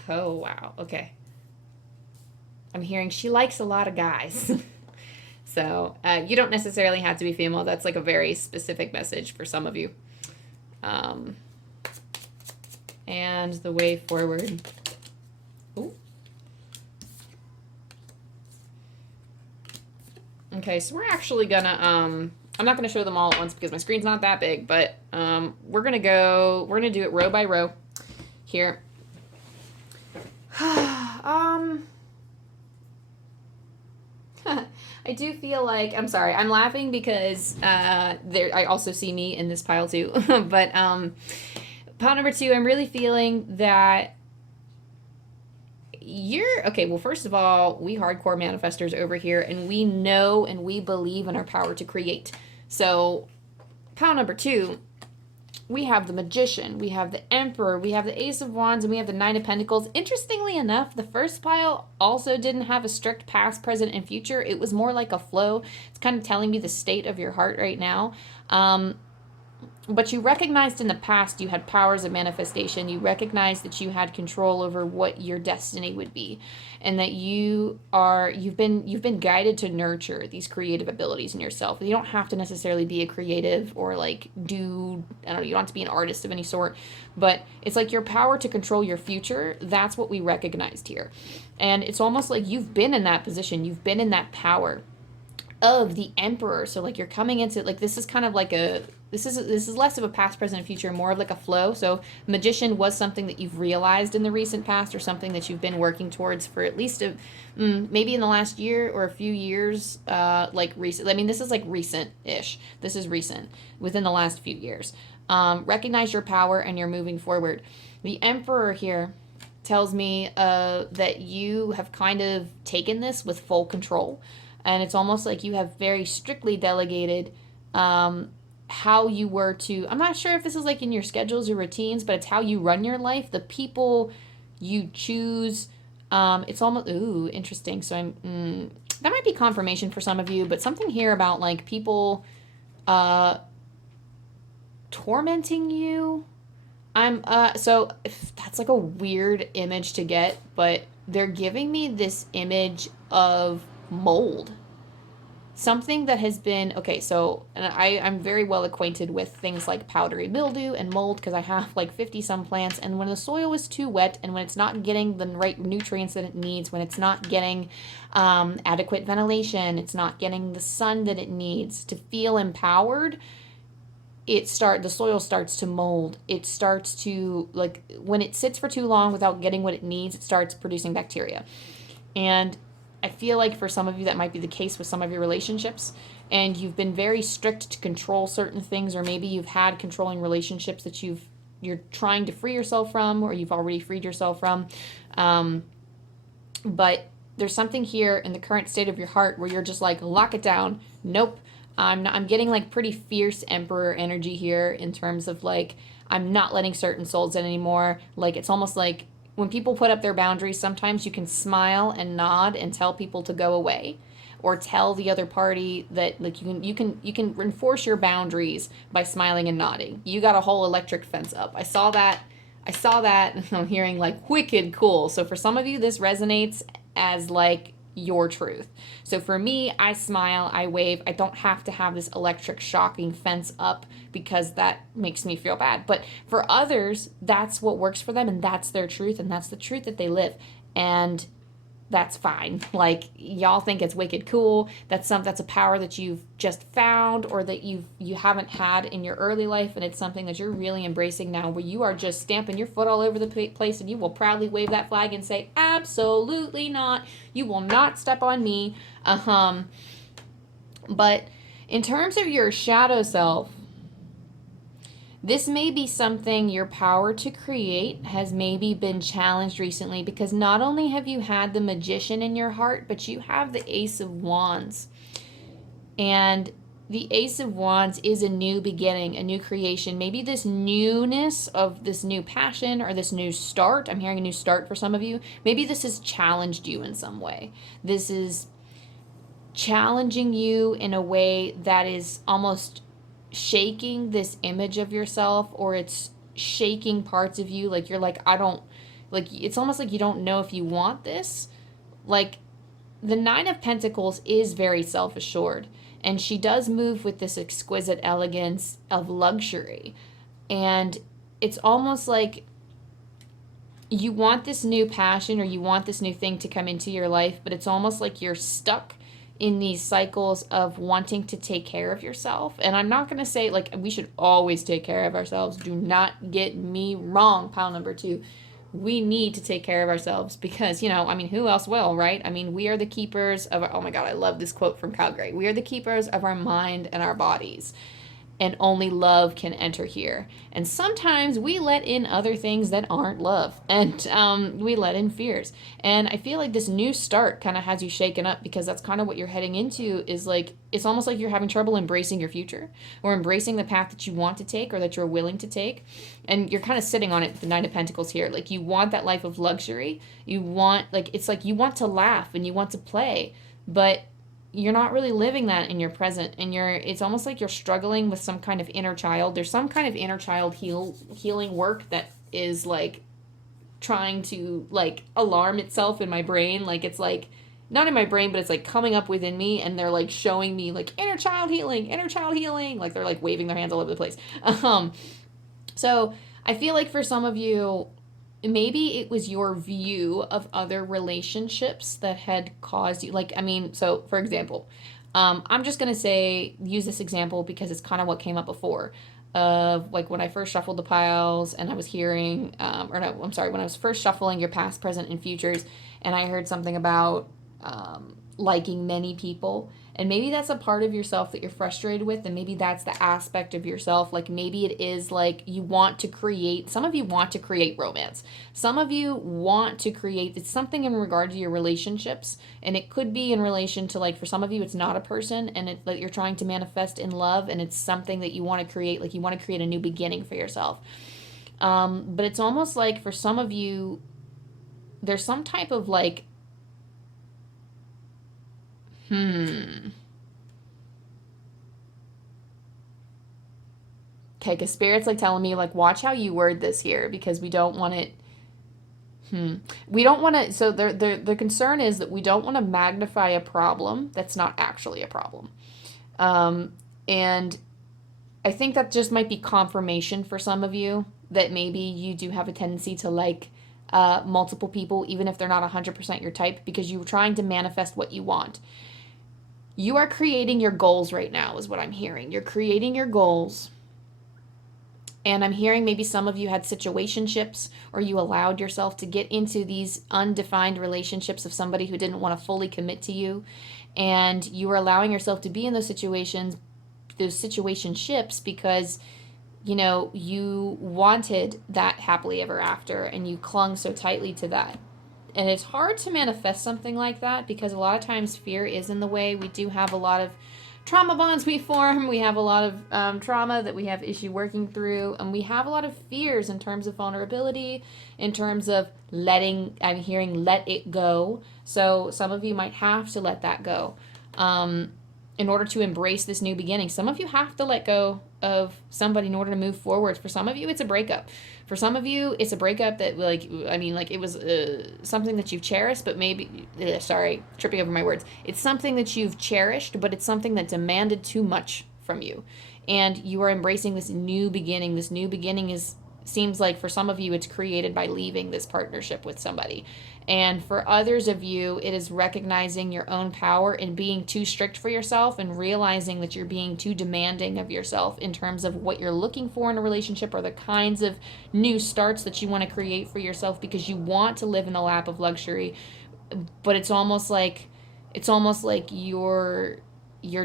Oh, wow. Okay. I'm hearing she likes a lot of guys. So you don't necessarily have to be female. That's like a very specific message for some of you. And the way forward. Ooh. Okay, so we're actually gonna, I'm not gonna show them all at once because my screen's not that big, but we're gonna do it row by row here. I do feel like, I'm sorry, I'm laughing because I also see me in this pile too. But pile number 2, I'm really feeling that okay, well, first of all, we hardcore manifestors over here, and we know and we believe in our power to create. So pile number 2, we have the Magician, we have the Emperor, we have the Ace of Wands, and we have the Nine of Pentacles. Interestingly enough, the first pile also didn't have a strict past, present, and future. It was more like a flow. It's kind of telling me the state of your heart right now. But you recognized in the past you had powers of manifestation. You recognized that you had control over what your destiny would be, and that you've been guided to nurture these creative abilities in yourself. You don't have to necessarily be a creative or like you don't have to be an artist of any sort, but it's like your power to control your future. That's what we recognized here. And it's almost like you've been in that position. You've been in that power of the Emperor. So like you're coming into, like, this is kind of like this is less of a past, present, and future, more of like a flow. So Magician was something that you've realized in the recent past, or something that you've been working towards for at least maybe in the last year or a few years, like recent. I mean, this is like recent-ish. This is recent, within the last few years. Recognize your power and you're moving forward. The Emperor here tells me that you have kind of taken this with full control. And it's almost like you have very strictly delegated how you were to, I'm not sure if this is like in your schedules or routines, but it's how you run your life, the people you choose. It's almost, ooh, interesting. So that might be confirmation for some of you, but something here about like people tormenting you. So that's like a weird image to get, but they're giving me this image of mold. Something that has been, okay, so, and I'm very well acquainted with things like powdery mildew and mold, because I have like 50 some plants, and when the soil is too wet, and when it's not getting the right nutrients that it needs, when it's not getting adequate ventilation, it's not getting the sun that it needs to feel empowered, the soil starts to mold. It starts to, like, when it sits for too long without getting what it needs, it starts producing bacteria. And I feel like for some of you that might be the case with some of your relationships, and you've been very strict to control certain things, or maybe you've had controlling relationships that you're trying to free yourself from, or you've already freed yourself from. But there's something here in the current state of your heart where you're just like, lock it down. Nope. I'm getting like pretty fierce Emperor energy here, in terms of like, I'm not letting certain souls in anymore. Like, it's almost like when people put up their boundaries, sometimes you can smile and nod and tell people to go away. or tell the other party that like you can enforce your boundaries by smiling and nodding. You got a whole electric fence up. I saw that and I'm hearing like wicked cool. So for some of you this resonates as like your truth. So for me, I smile, I wave. I don't have to have this electric shocking fence up because that makes me feel bad. But for others, that's what works for them and that's their truth and that's the truth that they live. And that's fine. Like y'all think it's wicked cool. That's a power that you've just found or that you haven't had in your early life, and it's something that you're really embracing now, where you are just stamping your foot all over the place, and you will proudly wave that flag and say, "Absolutely not. You will not step on me." But in terms of your shadow self, this may be something your power to create has maybe been challenged recently, because not only have you had the Magician in your heart, but you have the Ace of Wands. And the Ace of Wands is a new beginning, a new creation. Maybe this newness of this new passion or this new start. I'm hearing a new start for some of you. Maybe this has challenged you in some way. This is challenging you in a way that is almost shaking this image of yourself, or it's shaking parts of you. Like you're like, I don't, like, it's almost like you don't know if you want this. Like the Nine of Pentacles is very self-assured, and she does move with this exquisite elegance of luxury. And it's almost like you want this new passion or you want this new thing to come into your life, but it's almost like you're stuck in these cycles of wanting to take care of yourself. And I'm not going to say like we should always take care of ourselves. Do not get me wrong, pile number 2. We need to take care of ourselves because, you know, I mean, who else will, right? I mean, we are the keepers of, oh my God, I love this quote from Calgary. We are the keepers of our mind and our bodies, and only love can enter here. And sometimes we let in other things that aren't love, and we let in fears. And I feel like this new start kind of has you shaken up, because that's kind of what you're heading into, is like, it's almost like you're having trouble embracing your future or embracing the path that you want to take or that you're willing to take. And you're kind of sitting on it with the Nine of Pentacles here. Like you want that life of luxury. You want, like, it's like you want to laugh and you want to play, but you're not really living that in your present, and it's almost like you're struggling with some kind of inner child. There's some kind of inner child healing work that is like trying to like alarm itself in my brain. Like it's like not in my brain, but it's like coming up within me, and they're like showing me like inner child healing. Like they're like waving their hands all over the place. So I feel like for some of you, maybe it was your view of other relationships that had caused you, like, I mean, so for example, I'm just going to use this example because it's kind of what came up before, of like when I first shuffled the piles and I was hearing, when I was first shuffling your past, present, and futures, and I heard something about liking many people. And maybe that's a part of yourself that you're frustrated with, and maybe that's the aspect of yourself. Like maybe it is like you want to create, some of you want to create romance. Some of you want to create, it's something in regard to your relationships, and it could be in relation to, like, for some of you, it's not a person, and it's that you're trying to manifest in love, and it's something that you want to create, like you want to create a new beginning for yourself. But it's almost like for some of you, there's some type of like, Okay, because Spirit's like telling me, like, watch how you word this here, because we don't want it. We don't want to. So the concern is that we don't want to magnify a problem that's not actually a problem. And I think that just might be confirmation for some of you that maybe you do have a tendency to like multiple people, even if they're not 100% your type, because you're trying to manifest what you want. You are creating your goals right now, is what I'm hearing. You're creating your goals. And I'm hearing maybe some of you had situationships, or you allowed yourself to get into these undefined relationships of somebody who didn't want to fully commit to you. And you were allowing yourself to be in those situations, those situationships, because, you know, you wanted that happily ever after, and you clung so tightly to that. And it's hard to manifest something like that because a lot of times fear is in the way. We do have a lot of trauma bonds we form. We have a lot of trauma that we have issue working through. And we have a lot of fears in terms of vulnerability, in terms of I'm hearing let it go. So some of you might have to let that go. in order to embrace this new beginning. Some of you have to let go of somebody in order to move forward. For some of you, it's a breakup. For some of you, it's a breakup that, like, I mean, like, it was something that you've cherished, but maybe, sorry, tripping over my words. It's something that you've cherished, but it's something that demanded too much from you. And you are embracing this new beginning. This new beginning seems like for some of you, it's created by leaving this partnership with somebody. And for others of you, it is recognizing your own power and being too strict for yourself and realizing that you're being too demanding of yourself in terms of what you're looking for in a relationship or the kinds of new starts that you want to create for yourself because you want to live in a lap of luxury. But it's almost like you're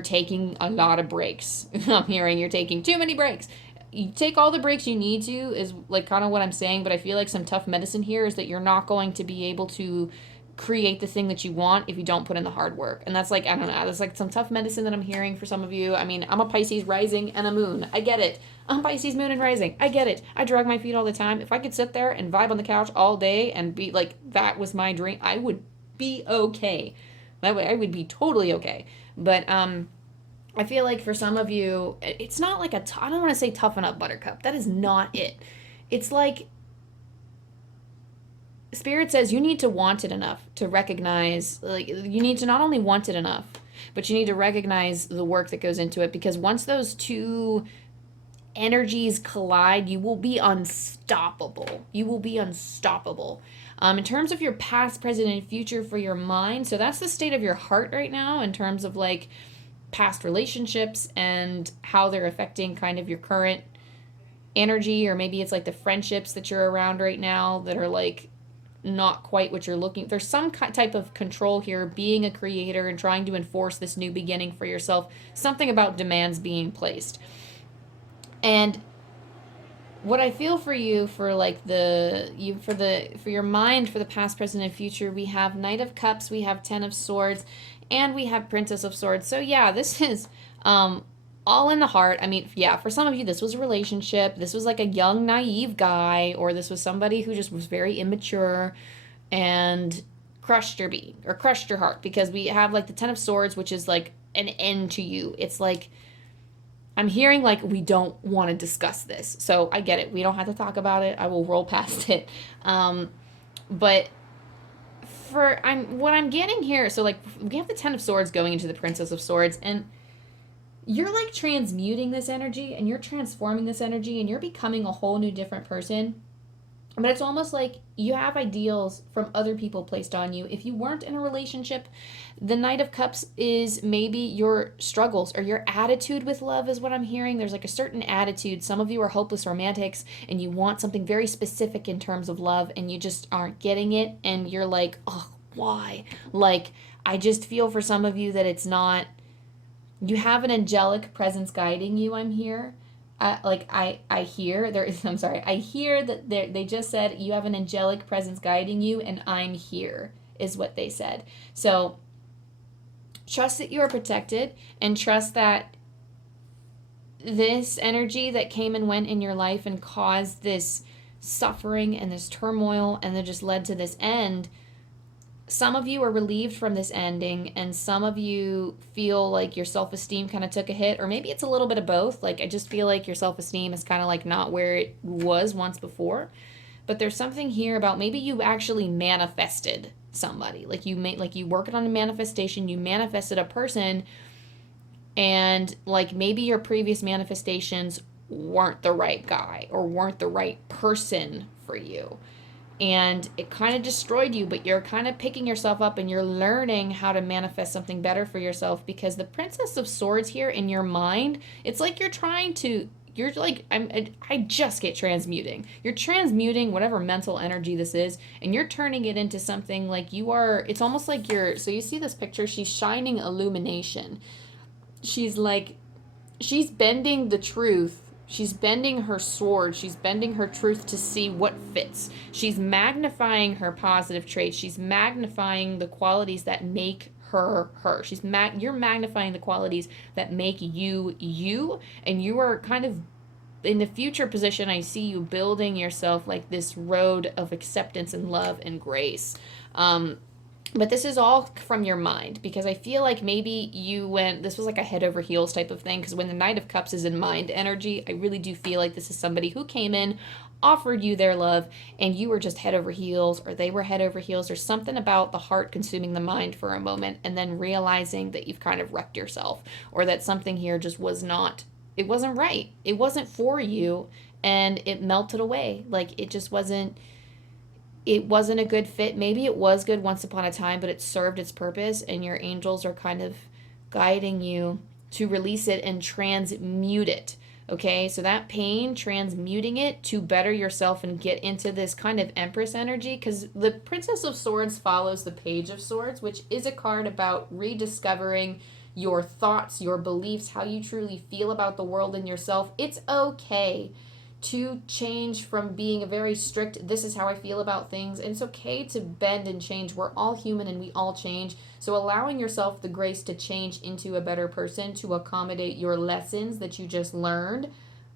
taking a lot of breaks. I'm hearing you're taking too many breaks. You take all the breaks you need to is like kind of what I'm saying, but I feel like some tough medicine here is that you're not going to be able to create the thing that you want if you don't put in the hard work. And that's like, I don't know, that's like some tough medicine that I'm hearing for some of you. I mean, I'm a Pisces rising and a moon. I get it. I'm Pisces moon and rising. I get it. I drag my feet all the time. If I could sit there and vibe on the couch all day and be like, that was my dream, I would be okay. That way I would be totally okay. But, I feel like for some of you, it's not like I don't want to say toughen up buttercup. That is not it. It's like Spirit says you need to want it enough to recognize, like, you need to not only want it enough, but you need to recognize the work that goes into it, because once those two energies collide, you will be unstoppable. You will be unstoppable. In terms of your past, present, and future for your mind, so that's the state of your heart right now in terms of like past relationships and how they're affecting kind of your current energy, or maybe it's like the friendships that you're around right now that are like not quite what you're looking. There's some type of control here, being a creator and trying to enforce this new beginning for yourself, something about demands being placed. And what I feel for you for like for your mind, for the past, present, and future, we have Knight of Cups, we have Ten of Swords, and we have Princess of Swords. So yeah, this is all in the heart. I mean, yeah, for some of you, this was a relationship. This was like a young, naive guy, or this was somebody who just was very immature and crushed your being or crushed your heart, because we have like the Ten of Swords, which is like an end to you. It's like, I'm hearing like we don't want to discuss this. So I get it. We don't have to talk about it. I will roll past it. But what I'm getting here, so like we have the Ten of Swords going into the Princess of Swords, and you're like transmuting this energy and you're transforming this energy and you're becoming a whole new different person. But it's almost like you have ideals from other people placed on you. If you weren't in a relationship, the Knight of Cups is maybe your struggles or your attitude with love is what I'm hearing. There's like a certain attitude. Some of you are hopeless romantics and you want something very specific in terms of love and you just aren't getting it. And you're like, oh, why? Like, I just feel for some of you that it's not, you have an angelic presence guiding you, I'm here. I hear there is, I'm sorry, I hear that they just said you have an angelic presence guiding you and I'm here is what they said. So trust that you are protected and trust that this energy that came and went in your life and caused this suffering and this turmoil and then just led to this end, some of you are relieved from this ending and some of you feel like your self-esteem kind of took a hit, or maybe it's a little bit of both. Like, I just feel like your self-esteem is kind of like not where it was once before. But there's something here about maybe you actually manifested somebody. Like you worked on a manifestation, you manifested a person, and like maybe your previous manifestations weren't the right guy or weren't the right person for you. And it kind of destroyed you, but you're kind of picking yourself up and you're learning how to manifest something better for yourself, because the Princess of Swords here in your mind, it's like you're like, I just get transmuting. You're transmuting whatever mental energy this is, and you're turning it into something like it's almost like so you see this picture, she's shining illumination. She's bending the truth. She's bending her sword. She's bending her truth to see what fits. She's magnifying her positive traits. She's magnifying the qualities that make her her. You're magnifying the qualities that make you you, and you are kind of in the future position. I see you building yourself like this road of acceptance and love and grace. But this is all from your mind, because I feel like maybe this was like a head over heels type of thing, because when the Knight of Cups is in mind energy, I really do feel like this is somebody who came in, offered you their love, and you were just head over heels, or they were head over heels, or something about the heart consuming the mind for a moment, and then realizing that you've kind of wrecked yourself, or that something here just it wasn't right. It wasn't for you, and it melted away. Like it wasn't a good fit. Maybe it was good once upon a time, but it served its purpose, and your angels are kind of guiding you to release it and transmute it. Okay, so that pain, transmuting it to better yourself and get into this kind of Empress energy, because the Princess of Swords follows the Page of Swords, which is a card about rediscovering your thoughts, your beliefs, how you truly feel about the world and yourself. It's okay to change from being a very strict, this is how I feel about things, and it's okay to bend and change. We're all human and we all change. So allowing yourself the grace to change into a better person to accommodate your lessons that you just learned,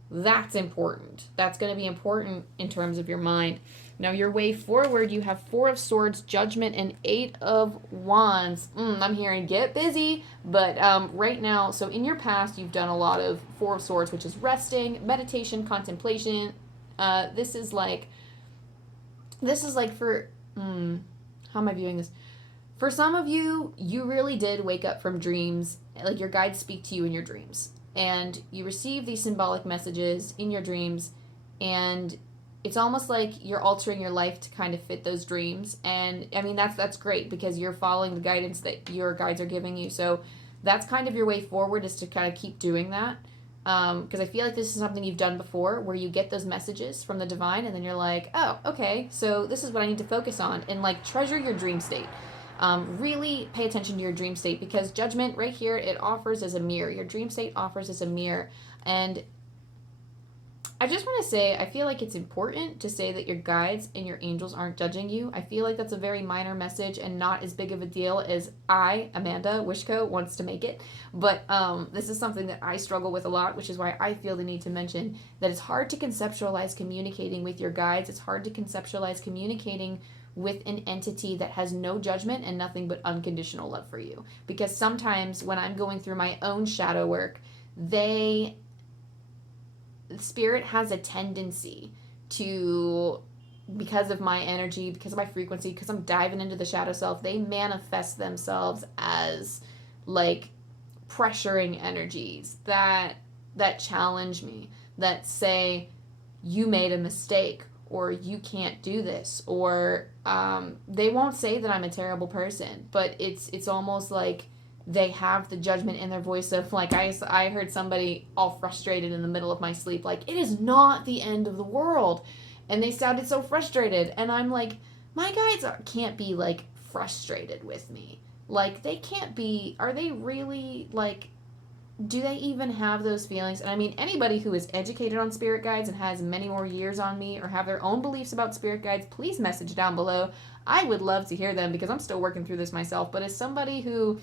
that's important. That's going to be important in terms of your mind. Now, your way forward, you have Four of Swords, Judgment, and Eight of Wands. I'm hearing get busy, but right now, so in your past, you've done a lot of Four of Swords, which is resting, meditation, contemplation. This is like for, how am I viewing this? For some of you, you really did wake up from dreams, like your guides speak to you in your dreams, and you receive these symbolic messages in your dreams, and it's almost like you're altering your life to kind of fit those dreams. And I mean, that's great, because you're following the guidance that your guides are giving you. So that's kind of your way forward, is to kind of keep doing that. Because I feel like this is something you've done before, where you get those messages from the divine, and then you're like, oh, okay, so this is what I need to focus on. And like, treasure your dream state. Really pay attention to your dream state, because Judgment right here, it offers as a mirror. Your dream state offers as a mirror. And I just want to say, I feel like it's important to say that your guides and your angels aren't judging you. I feel like that's a very minor message and not as big of a deal as Amanda Wishko, wants to make it. But this is something that I struggle with a lot, which is why I feel the need to mention that it's hard to conceptualize communicating with your guides. It's hard to conceptualize communicating with an entity that has no judgment and nothing but unconditional love for you. Because sometimes when I'm going through my own shadow work, Spirit has a tendency to, because of my energy, because of my frequency, because I'm diving into the shadow self, they manifest themselves as like pressuring energies that challenge me, that say, you made a mistake, or you can't do this, or they won't say that I'm a terrible person, but it's almost like they have the judgment in their voice of, like, I heard somebody all frustrated in the middle of my sleep, like, it is not the end of the world, and they sounded so frustrated, and I'm like, my guides can't be, like, frustrated with me. Like, they can't be, are they really, like, do they even have those feelings? And I mean, anybody who is educated on spirit guides and has many more years on me, or have their own beliefs about spirit guides, please message down below. I would love to hear them, because I'm still working through this myself. But as somebody who,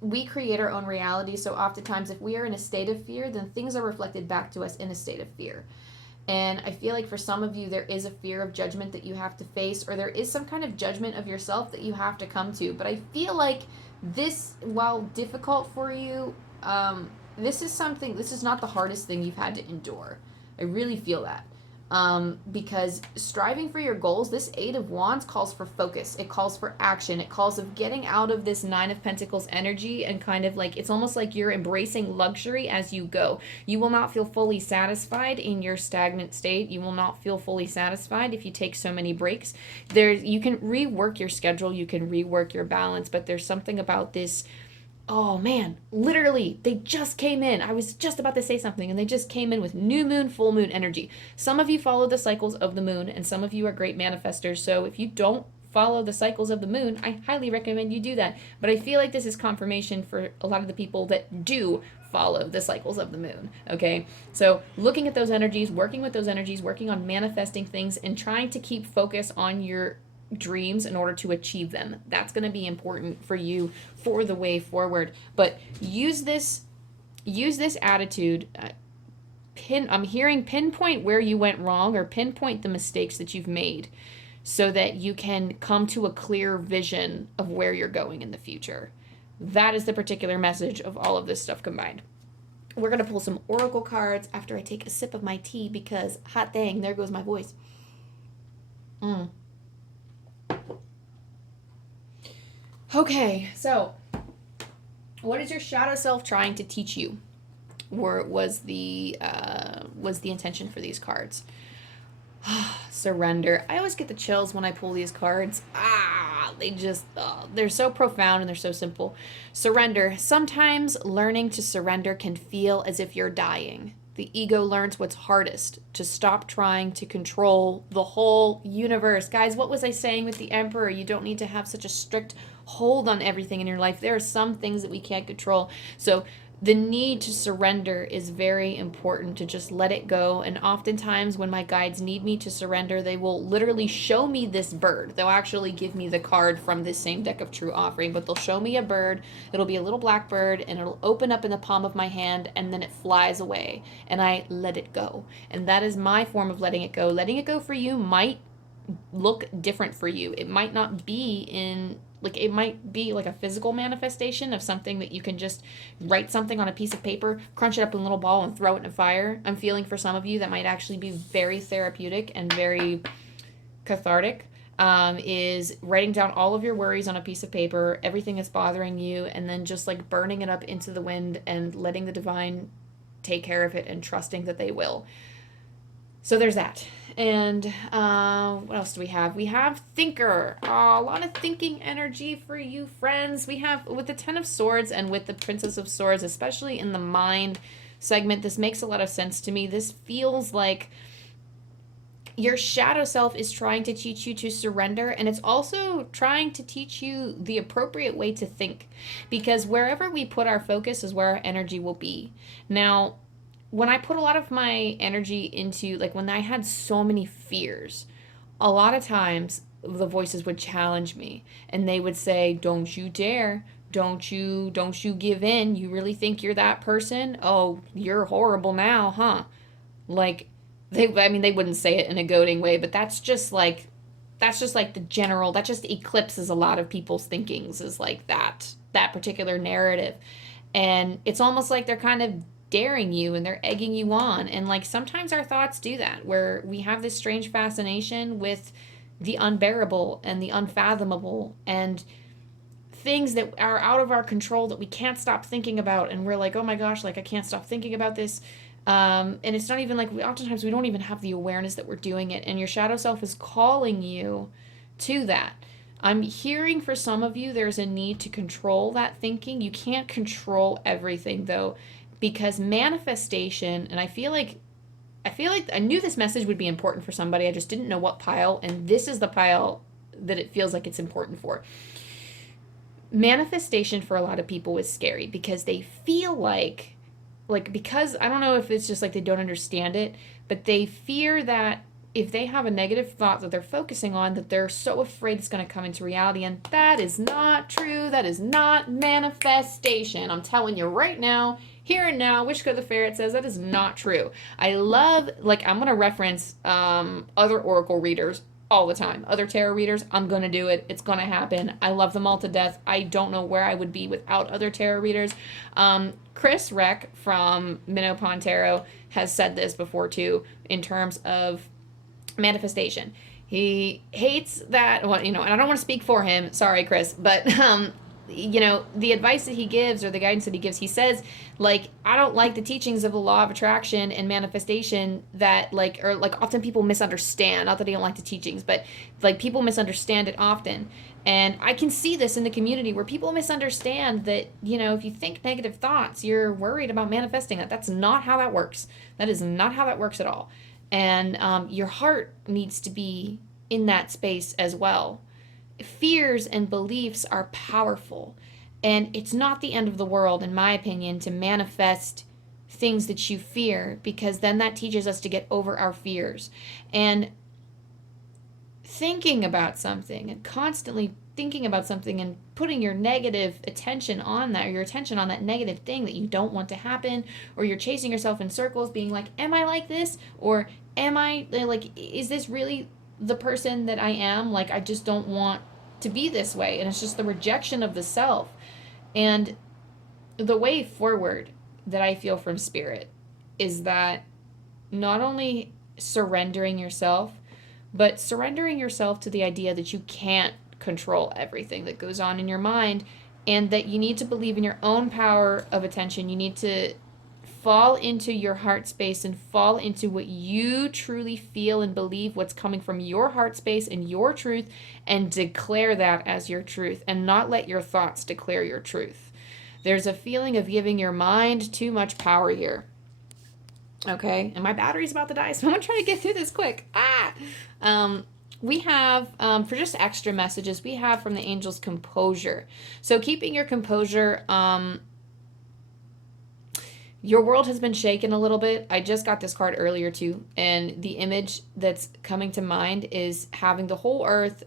we create our own reality, so oftentimes if we are in a state of fear, then things are reflected back to us in a state of fear. And I feel like for some of you, there is a fear of judgment that you have to face, or there is some kind of judgment of yourself that you have to come to. But I feel like this, while difficult for you, this is not the hardest thing you've had to endure. I really feel that. Because striving for your goals, this Eight of Wands calls for focus. It calls for action. It calls of getting out of this Nine of Pentacles energy, and kind of like, it's almost like you're embracing luxury as you go. You will not feel fully satisfied in your stagnant state. You will not feel fully satisfied if you take so many breaks. You can rework your schedule. You can rework your balance, but there's something about this. Oh man, literally, they just came in. I was just about to say something, and they just came in with new moon, full moon energy. Some of you follow the cycles of the moon, and some of you are great manifestors. So if you don't follow the cycles of the moon, I highly recommend you do that. But I feel like this is confirmation for a lot of the people that do follow the cycles of the moon. Okay, so looking at those energies, working with those energies, working on manifesting things, and trying to keep focus on your dreams in order to achieve them. That's going to be important for you for the way forward. But use this attitude. I'm hearing pinpoint where you went wrong, or pinpoint the mistakes that you've made. so that you can come to a clear vision of where you're going in the future. That is the particular message of all of this stuff combined. We're going to pull some oracle cards after I take a sip of my tea because, hot dang, there goes my voice. Okay, so what is your shadow self trying to teach you? Or was the intention for these cards? Surrender. I always get the chills when I pull these cards. They're so profound and they're so simple. Surrender. Sometimes learning to surrender can feel as if you're dying. The ego learns what's hardest, to stop trying to control the whole universe. Guys, what was I saying with the Emperor? You don't need to have such a strict hold on everything in your life. There are some things that we can't control. So the need to surrender is very important, to just let it go. And oftentimes when my guides need me to surrender, they will literally show me this bird. They'll actually give me the card from this same deck of True Offering, but they'll show me a bird. It'll be a little black bird and it'll open up in the palm of my hand and then it flies away and I let it go. And that is my form of letting it go. Letting it go for you might look different for you. It might not be it might be like a physical manifestation of something that you can just write something on a piece of paper, crunch it up in a little ball, and throw it in a fire. I'm feeling for some of you that might actually be very therapeutic and very cathartic, is writing down all of your worries on a piece of paper, everything that's bothering you, and then just like burning it up into the wind and letting the divine take care of it and trusting that they will. So there's that. And what else do we have? We have Thinker. A lot of thinking energy for you, friends. We have, with the Ten of Swords and with the Princess of Swords, especially in the mind segment, this makes a lot of sense to me. This feels like your shadow self is trying to teach you to surrender, and it's also trying to teach you the appropriate way to think, because wherever we put our focus is where our energy will be. Now, when I put a lot of my energy into, like when I had so many fears, a lot of times the voices would challenge me and they would say, don't you dare. Don't you give in. You really think you're that person? Oh, you're horrible now, huh? Like they wouldn't say it in a goading way, but that's just like the general, that just eclipses a lot of people's thinkings, is like that particular narrative. And it's almost like they're kind of daring you and they're egging you on. And like sometimes our thoughts do that, where we have this strange fascination with the unbearable and the unfathomable and things that are out of our control that we can't stop thinking about. And we're like, oh my gosh, like I can't stop thinking about this. And it's not even like, oftentimes we don't even have the awareness that we're doing it. And your shadow self is calling you to that. I'm hearing for some of you, there's a need to control that thinking. You can't control everything though, because manifestation, and I feel like I knew this message would be important for somebody. I just didn't know what pile, and this is the pile that it feels like it's important for. Manifestation for a lot of people is scary because they feel like because I don't know if it's just like they don't understand it, but they fear that if they have a negative thought that they're focusing on, that they're so afraid it's going to come into reality. And that is not true. That is not manifestation. I'm telling you right now, here and now, wishkotheferret says that is not true. I love, like, I'm going to reference other oracle readers all the time. Other tarot readers, I'm going to do it. It's going to happen. I love them all to death. I don't know where I would be without other tarot readers. Chris Reck from Minnow Pond Tarot has said this before too, in terms of manifestation. He hates that, well, and I don't want to speak for him, sorry Chris, but the advice that he gives or the guidance that he gives, he says, like, I don't like the teachings of the law of attraction and manifestation that often people misunderstand. Not that I don't like the teachings, but like people misunderstand it often. And I can see this in the community where people misunderstand that, if you think negative thoughts, you're worried about manifesting that. That's not how that works. That is not how that works at all. And your heart needs to be in that space as well. Fears and beliefs are powerful. And it's not the end of the world, in my opinion, to manifest things that you fear, because then that teaches us to get over our fears. And thinking about something and constantly thinking about something and putting your negative attention on that, or your attention on that negative thing that you don't want to happen, or you're chasing yourself in circles being like, am I like this? Or am I like, is this really the person that I am. Like, I just don't want to be this way. And it's just the rejection of the self. And the way forward that I feel from spirit is that not only surrendering yourself, but surrendering yourself to the idea that you can't control everything that goes on in your mind, and that you need to believe in your own power of attention. You need to fall into your heart space and fall into what you truly feel and believe, what's coming from your heart space and your truth, and declare that as your truth, and not let your thoughts declare your truth. There's a feeling of giving your mind too much power here. Okay, and my battery's about to die, so I'm gonna try to get through this quick. We have, for just extra messages, we have from the angels composure. So keeping your composure, your world has been shaken a little bit. I just got this card earlier too, and the image that's coming to mind is having the whole earth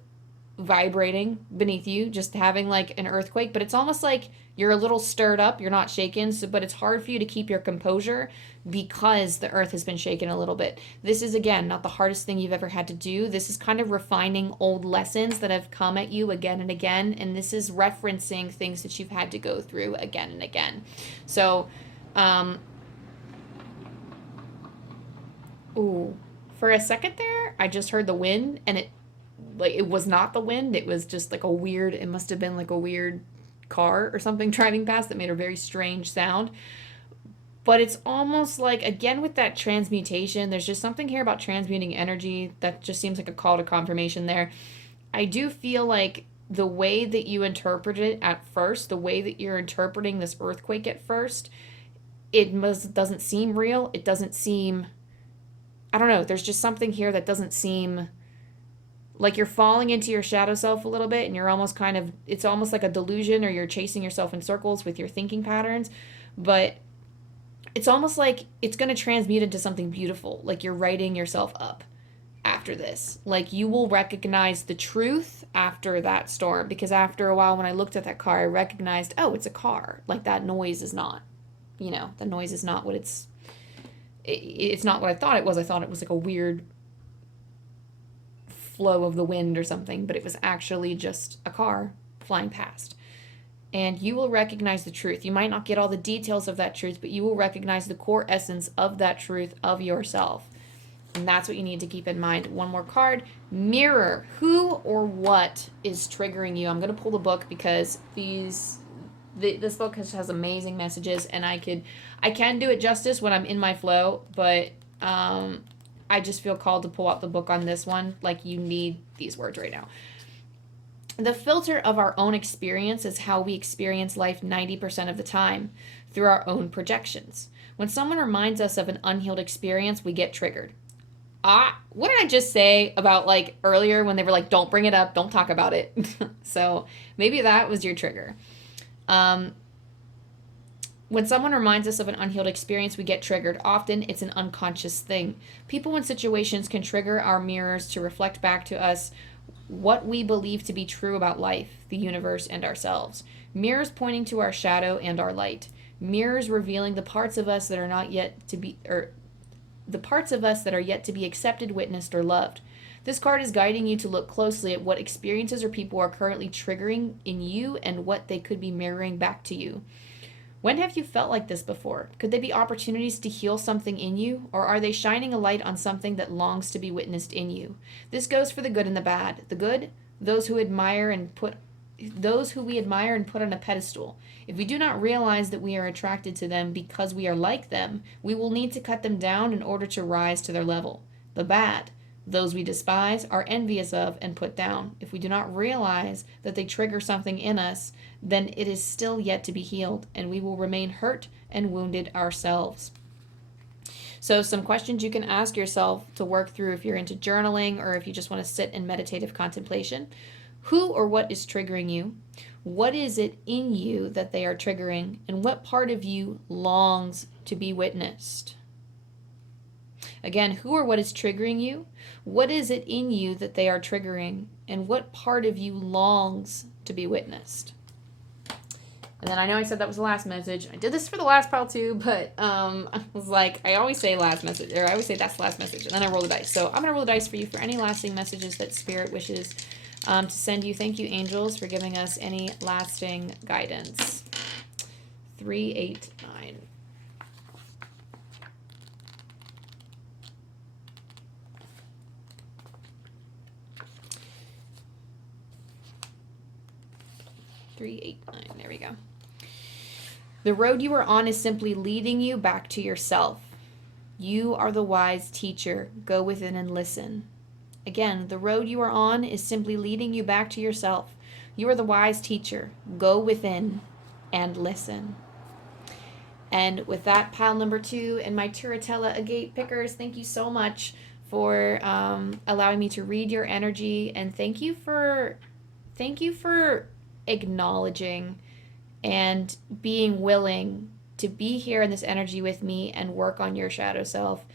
vibrating beneath you, just having like an earthquake, but it's almost like you're a little stirred up, you're not shaken, so, but it's hard for you to keep your composure because the earth has been shaken a little bit. This is, again, not the hardest thing you've ever had to do. This is kind of refining old lessons that have come at you again and again, and this is referencing things that you've had to go through again and again. So, for a second there, I just heard the wind, and it was not the wind, it was just like it must have been like a weird car or something driving past that made a very strange sound. But it's almost like, again, with that transmutation, there's just something here about transmuting energy that just seems like a call to confirmation there. I do feel like the way that you interpret it at first, the way that you're interpreting this earthquake at first, doesn't seem real. It doesn't seem, I don't know, there's just something here that doesn't seem like you're falling into your shadow self a little bit, and you're almost it's almost like a delusion, or you're chasing yourself in circles with your thinking patterns. But it's almost like it's going to transmute into something beautiful. Like you're writing yourself up after this. Like you will recognize the truth after that storm. Because after a while, when I looked at that car, I recognized, oh, it's a car. Like that noise is not, the noise is not what it's not what I thought it was. I thought it was like a weird flow of the wind or something, but it was actually just a car flying past. And you will recognize the truth. You might not get all the details of that truth, but you will recognize the core essence of that truth of yourself. And that's what you need to keep in mind. One more card. Mirror. Who or what is triggering you? I'm going to pull the book because this book has amazing messages, and I can do it justice when I'm in my flow, but I just feel called to pull out the book on this one. Like, you need these words right now. The filter of our own experience is how we experience life 90% of the time, through our own projections. When someone reminds us of an unhealed experience, we get triggered. What did I just say about like earlier when they were like, don't bring it up, don't talk about it? So maybe that was your trigger. When someone reminds us of an unhealed experience, we get triggered. Often it's an unconscious thing. People and situations can trigger our mirrors to reflect back to us what we believe to be true about life, the universe, and ourselves. Mirrors pointing to our shadow and our light. Mirrors revealing the parts of us that are not yet to be, or the parts of us that are yet to be accepted, witnessed, or loved. This card is guiding you to look closely at what experiences or people are currently triggering in you and what they could be mirroring back to you. When have you felt like this before? Could they be opportunities to heal something in you, or are they shining a light on something that longs to be witnessed in you? This goes for the good and the bad. The good, those who we admire and put on a pedestal. If we do not realize that we are attracted to them because we are like them, we will need to cut them down in order to rise to their level. The bad, those we despise, are envious of, and put down. If we do not realize that they trigger something in us, then it is still yet to be healed, and we will remain hurt and wounded ourselves. So some questions you can ask yourself to work through if you're into journaling or if you just want to sit in meditative contemplation. Who or what is triggering you? What is it in you that they are triggering? And what part of you longs to be witnessed? Again, who or what is triggering you? What is it in you that they are triggering? And what part of you longs to be witnessed? And then I know I said that was the last message. I did this for the last pile too, but I was like, I always say last message, or I always say that's the last message, and then I roll the dice. So I'm going to roll the dice for you for any lasting messages that Spirit wishes to send you. Thank you, angels, for giving us any lasting guidance. 3, 8, 9. Three, 8, 9. There we go. The road you are on is simply leading you back to yourself. You are the wise teacher. Go within and listen. Again, the road you are on is simply leading you back to yourself. You are the wise teacher. Go within and listen. And with that, pile number 2 and my Turritella Agate pickers, thank you so much for allowing me to read your energy, and thank you for acknowledging and being willing to be here in this energy with me and work on your shadow self.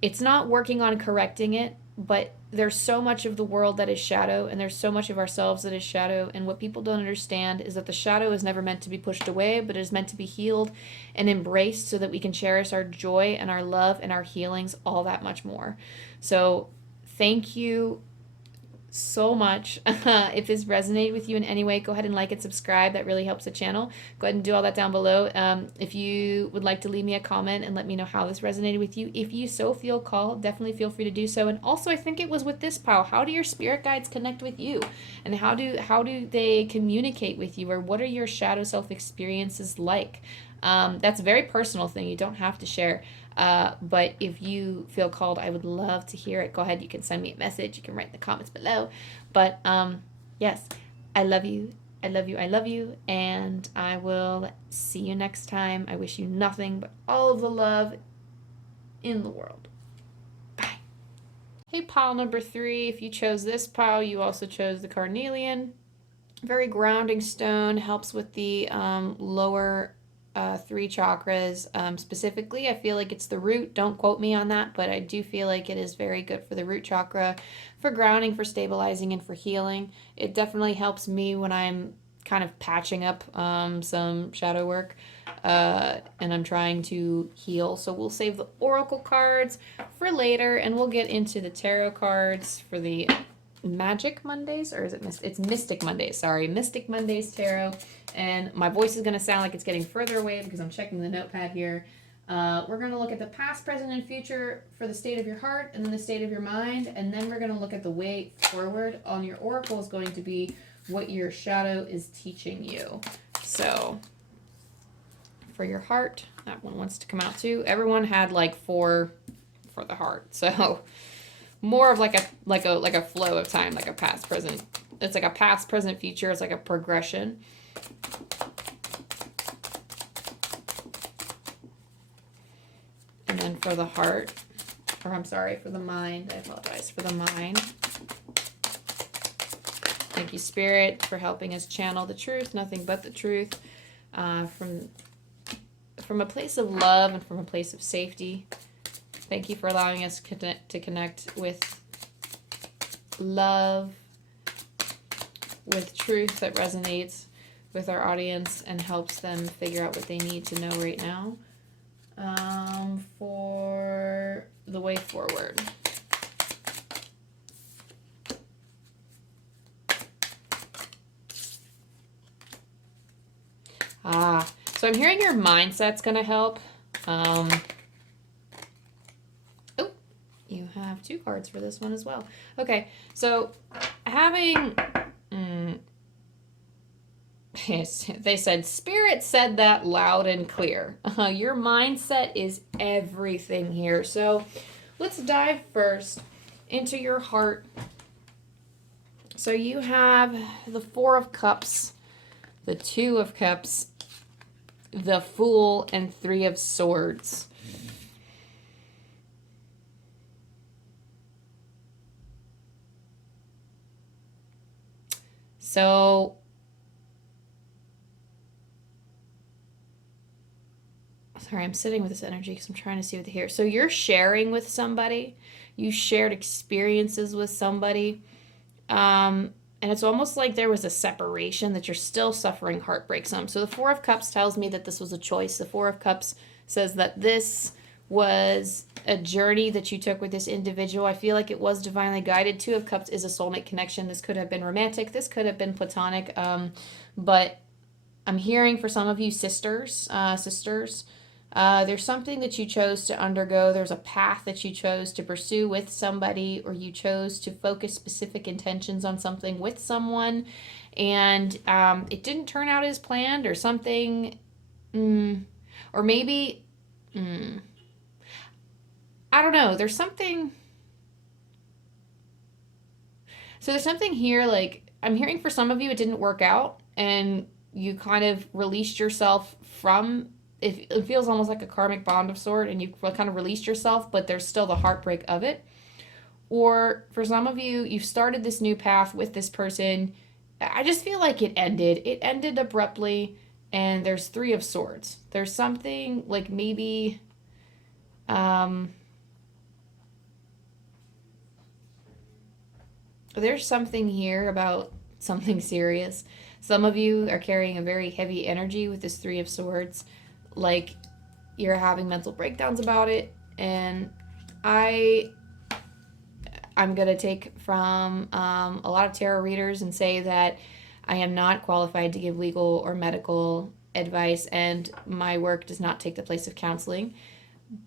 It's not working on correcting it, but there's so much of the world that is shadow, and there's so much of ourselves that is shadow, and what people don't understand is that the shadow is never meant to be pushed away, but is meant to be healed and embraced so that we can cherish our joy and our love and our healings all that much more. So thank you so much. If this resonated with you in any way, go ahead and like and subscribe. That really helps the channel. Go ahead and do all that down below. If you would like to leave me a comment and let me know how this resonated with you, if you so feel called, definitely feel free to do so. And also, I think it was with this pile, how do your spirit guides connect with you, and how do they communicate with you, or what are your shadow self experiences like? That's a very personal thing. You don't have to share. But if you feel called, I would love to hear it. Go ahead. You can send me a message. You can write in the comments below. But yes, I love you. I love you. I love you. And I will see you next time. I wish you nothing but all of the love in the world. Bye. Hey, pile number 3. If you chose this pile, you also chose the carnelian. Very grounding stone. Helps with the lower 3 chakras. Specifically, I feel like it's the root. Don't quote me on that, but I do feel like it is very good for the root chakra, for grounding, for stabilizing, and for healing. It definitely helps me when I'm kind of patching up some shadow work and I'm trying to heal. So we'll save the oracle cards for later, and we'll get into the tarot cards for the Magic Mondays, or is it it's Mystic Mondays, sorry, Mystic Mondays tarot. And my voice is going to sound like it's getting further away because I'm checking the notepad here. We're going to look at the past, present, and future for the state of your heart, and then the state of your mind, and then we're going to look at the way forward. On your oracle is going to be what your shadow is teaching you. So for your heart, that one wants to come out too. Everyone had like 4 for the heart, so more of like a flow of time, like a past, present. It's like a past, present, future. It's like a progression. And then for the heart, or I'm sorry, for the mind, I apologize, for the mind. Thank you, Spirit, for helping us channel the truth, nothing but the truth, from a place of love and from a place of safety. Thank you for allowing us to connect with love, with truth that resonates with our audience and helps them figure out what they need to know right now, for the way forward. So I'm hearing your mindset's going to help. You have 2 cards for this one as well. Okay, so having... Yes, they said, Spirit said that loud and clear. Your mindset is everything here. So let's dive first into your heart. So you have the 4 of Cups, the 2 of Cups, the Fool, and 3 of Swords. So sorry, I'm sitting with this energy because I'm trying to see what to hear. So you're sharing with somebody. You shared experiences with somebody. And it's almost like there was a separation, that you're still suffering heartbreak some. So the Four of Cups tells me that this was a choice. The Four of Cups says that this was a journey that you took with this individual. I feel like it was divinely guided. Two of Cups is a soulmate connection. This could have been romantic. This could have been platonic. But I'm hearing for some of you sisters, there's something that you chose to undergo. There's a path that you chose to pursue with somebody, or you chose to focus specific intentions on something with someone, and it didn't turn out as planned, or something, or maybe, I don't know. There's something. So there's something here, like, I'm hearing for some of you it didn't work out, and you kind of released yourself from it feels almost like a karmic bond of sort, and you kind of released yourself, but there's still the heartbreak of it. Or for some of you, you've started this new path with this person. I just feel like it ended abruptly, and there's Three of Swords. There's something like maybe there's something here about something serious. Some of you are carrying a very heavy energy with this Three of Swords, like you're having mental breakdowns about it. And I'm gonna take from a lot of tarot readers and say that I am not qualified to give legal or medical advice, and my work does not take the place of counseling.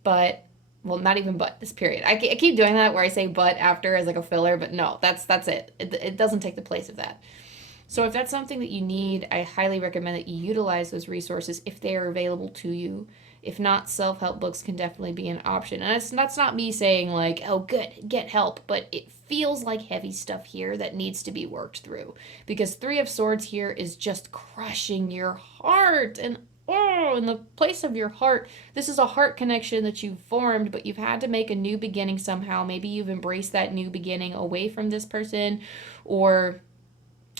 But, well, not even but, this period. I keep doing that where I say but after as like a filler, but no, that's it. It doesn't take the place of that. So if that's something that you need, I highly recommend that you utilize those resources if they are available to you. If not, self-help books can definitely be an option. And that's not me saying like, oh, good, get help, but it feels like heavy stuff here that needs to be worked through. Because Three of Swords here is just crushing your heart, and in the place of your heart, this is a heart connection that you've formed, but you've had to make a new beginning somehow. Maybe you've embraced that new beginning away from this person, or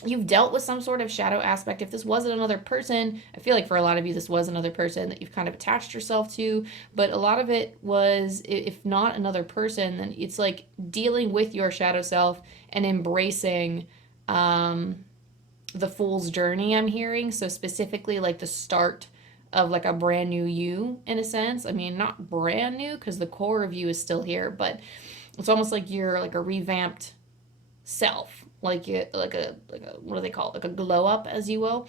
you've dealt with some sort of shadow aspect. If this wasn't another person, I feel like for a lot of you this was another person that you've kind of attached yourself to, but a lot of it was, if not another person, then it's like dealing with your shadow self and embracing the Fool's journey, I'm hearing. So specifically like the start of like a brand new you, in a sense. I mean, not brand new because the core of you is still here, but it's almost like you're like a revamped self, like a what do they call it, like a glow up, as you will.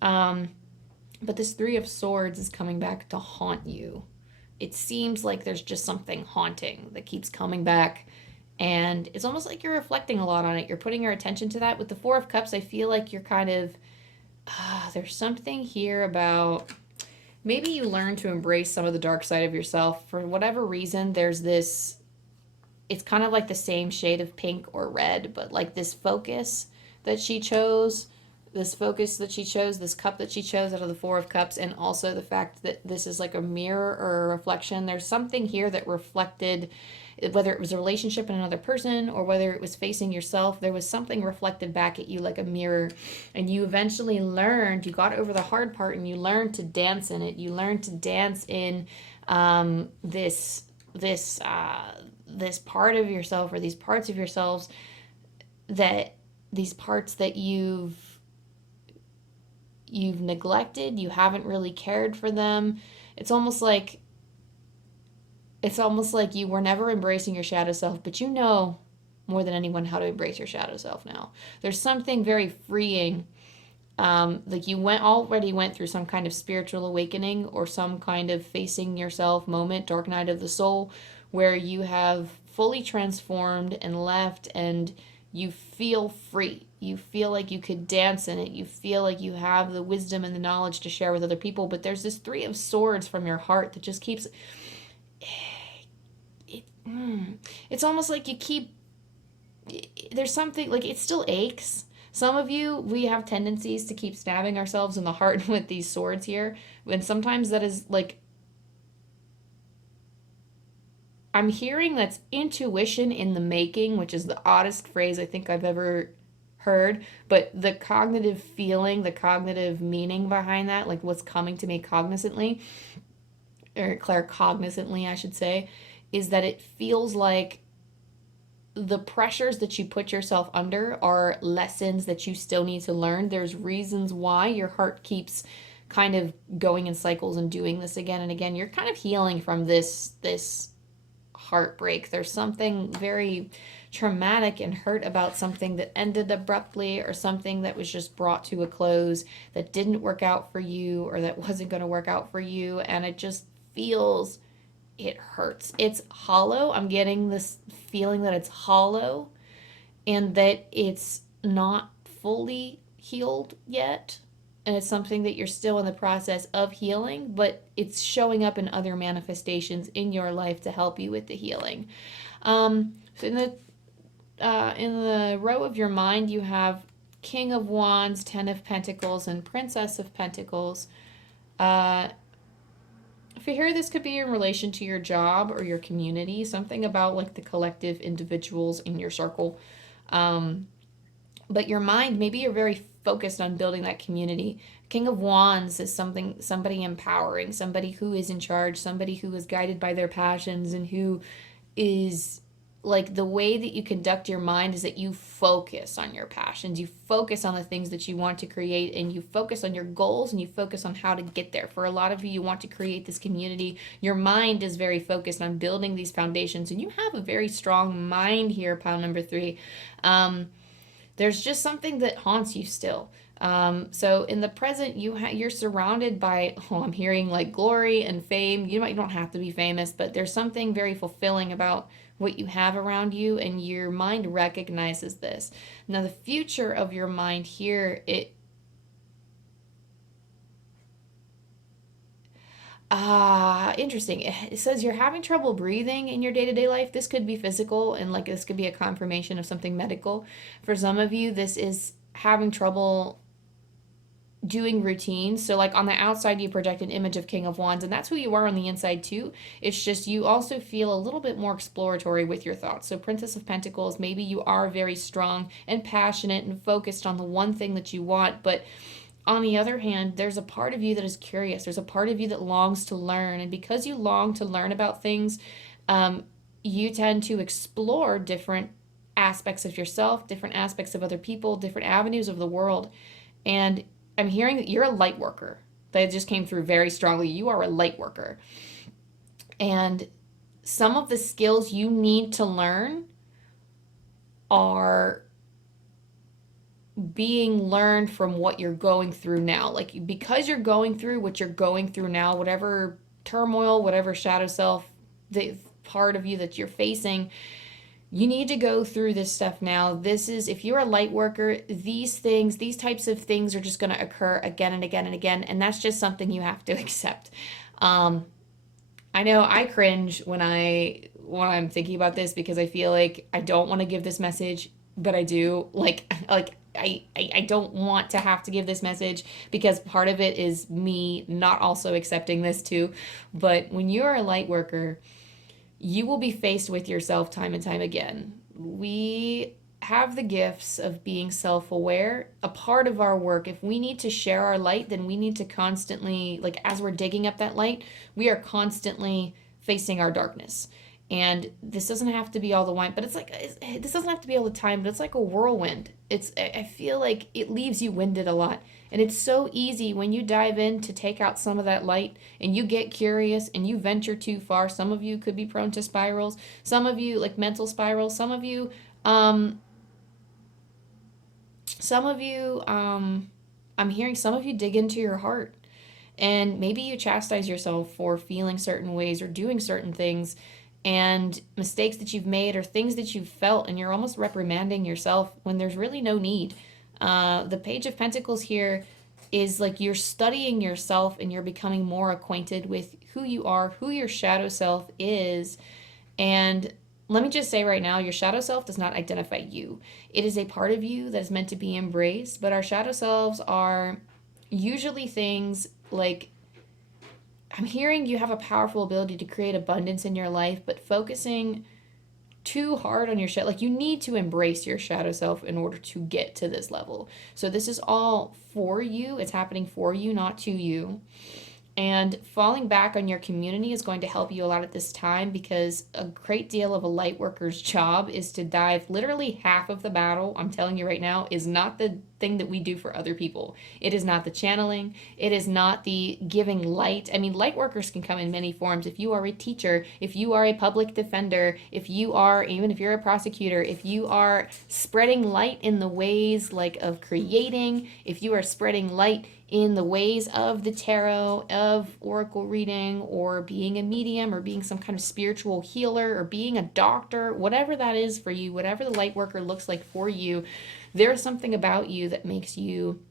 But this Three of Swords is coming back to haunt you. It seems like there's just something haunting that keeps coming back, and it's almost like you're reflecting a lot on it. You're putting your attention to that. With the Four of Cups, I feel like you're kind of there's something here about maybe you learn to embrace some of the dark side of yourself. For whatever reason, there's this, it's kind of like the same shade of pink or red, but like this focus that she chose, this cup that she chose out of the Four of Cups, and also the fact that this is like a mirror or a reflection. There's something here that reflected, whether it was a relationship in another person or whether it was facing yourself, there was something reflected back at you like a mirror. And you eventually learned, you got over the hard part, and you learned to dance in it. You learned to dance in this part of yourself, or these parts of yourselves these parts that you've neglected. You haven't really cared for them. It's almost like you were never embracing your shadow self, but you know more than anyone how to embrace your shadow self now. There's something very freeing. Like you already went through some kind of spiritual awakening, or some kind of facing yourself moment, dark night of the soul, where you have fully transformed and left, and you feel free. You feel like you could dance in it. You feel like you have the wisdom and the knowledge to share with other people. But there's this Three of Swords from your heart that just keeps... It's almost like you keep... There's something, like it still aches. Some of you, we have tendencies to keep stabbing ourselves in the heart with these swords here. And sometimes that is like... I'm hearing that's intuition in the making, which is the oddest phrase I think I've ever heard. But the cognitive feeling, the cognitive meaning behind that, like what's coming to me cognizantly, or claircognizantly, I should say, is that it feels like the pressures that you put yourself under are lessons that you still need to learn. There's reasons why your heart keeps kind of going in cycles and doing this again and again. You're kind of healing from this heartbreak. There's something very traumatic and hurt about something that ended abruptly, or something that was just brought to a close that didn't work out for you, or that wasn't going to work out for you, and it just feels, it hurts. It's hollow. I'm getting this feeling that it's hollow and that it's not fully healed yet. And it's something that you're still in the process of healing, but it's showing up in other manifestations in your life to help you with the healing. So in the row of your mind, you have King of Wands, Ten of Pentacles, and Princess of Pentacles. If you hear, this could be in relation to your job or your community, something about like the collective individuals in your circle. But your mind, maybe you're very focused on building that community. King of Wands is somebody empowering, somebody who is in charge, somebody who is guided by their passions, and who is like, the way that you conduct your mind is that you focus on your passions, you focus on the things that you want to create, and you focus on your goals, and you focus on how to get there. For a lot of you, you want to create this community. Your mind is very focused on building these foundations, and you have a very strong mind here, pile number 3. There's just something that haunts you still. So in the present, you're surrounded by, I'm hearing like glory and fame. You don't have to be famous, but there's something very fulfilling about what you have around you, and your mind recognizes this. Now, the future of your mind here, interesting. It says you're having trouble breathing in your day-to-day life. This could be physical, and like this could be a confirmation of something medical. For some of you, this is having trouble doing routines. So like on the outside, you project an image of King of Wands, and that's who you are on the inside too. It's just you also feel a little bit more exploratory with your thoughts. So Princess of Pentacles, maybe you are very strong and passionate and focused on the one thing that you want, but on the other hand, there's a part of you that is curious. There's a part of you that longs to learn. And because you long to learn about things, you tend to explore different aspects of yourself, different aspects of other people, different avenues of the world. And I'm hearing that you're a light worker. That just came through very strongly. You are a light worker. And some of the skills you need to learn are being learned from what you're going through now. Like, because you're going through what you're going through now, whatever turmoil, whatever shadow self, the part of you that you're facing, you need to go through this stuff now. This is, if you're a light worker, these types of things are just going to occur again and again and again. And that's just something you have to accept. I know I cringe when I'm thinking about this, because I feel like I don't want to give this message, but I do. I don't want to have to give this message, because part of it is me not also accepting this too. But when you're a light worker, you will be faced with yourself time and time again. We have the gifts of being self-aware. A part of our work, if we need to share our light, then we need to constantly, like as we're digging up that light, we are constantly facing our darkness. And this doesn't have to be all the time, but this doesn't have to be all the time, but it's like a whirlwind. I feel like it leaves you winded a lot. And it's so easy when you dive in to take out some of that light, and you get curious and you venture too far. Some of you could be prone to spirals. Some of you, like mental spirals. Some of you, I'm hearing some of you dig into your heart. And maybe you chastise yourself for feeling certain ways or doing certain things, and mistakes that you've made or things that you've felt, and you're almost reprimanding yourself when there's really no need. The Page of Pentacles here is like you're studying yourself, and you're becoming more acquainted with who you are, who your shadow self is. And let me just say right now, your shadow self does not identify you. It is a part of you that is meant to be embraced, but our shadow selves are usually things like, I'm hearing you have a powerful ability to create abundance in your life, but focusing too hard on your shadow, like you need to embrace your shadow self in order to get to this level. So this is all for you. It's happening for you, not to you. And falling back on your community is going to help you a lot at this time, because a great deal of a light worker's job is to dive. Literally half of the battle, I'm telling you right now, is not the thing that we do for other people. It is not the channeling. It is not the giving light. I mean, light workers can come in many forms. If you are a teacher, if you are a public defender, if you are, even if you're a prosecutor, if you are spreading light in the ways like of creating, if you are spreading light in the ways of the tarot, of oracle reading, or being a medium, or being some kind of spiritual healer, or being a doctor, whatever that is for you, whatever the light worker looks like for you, there's something about you that makes you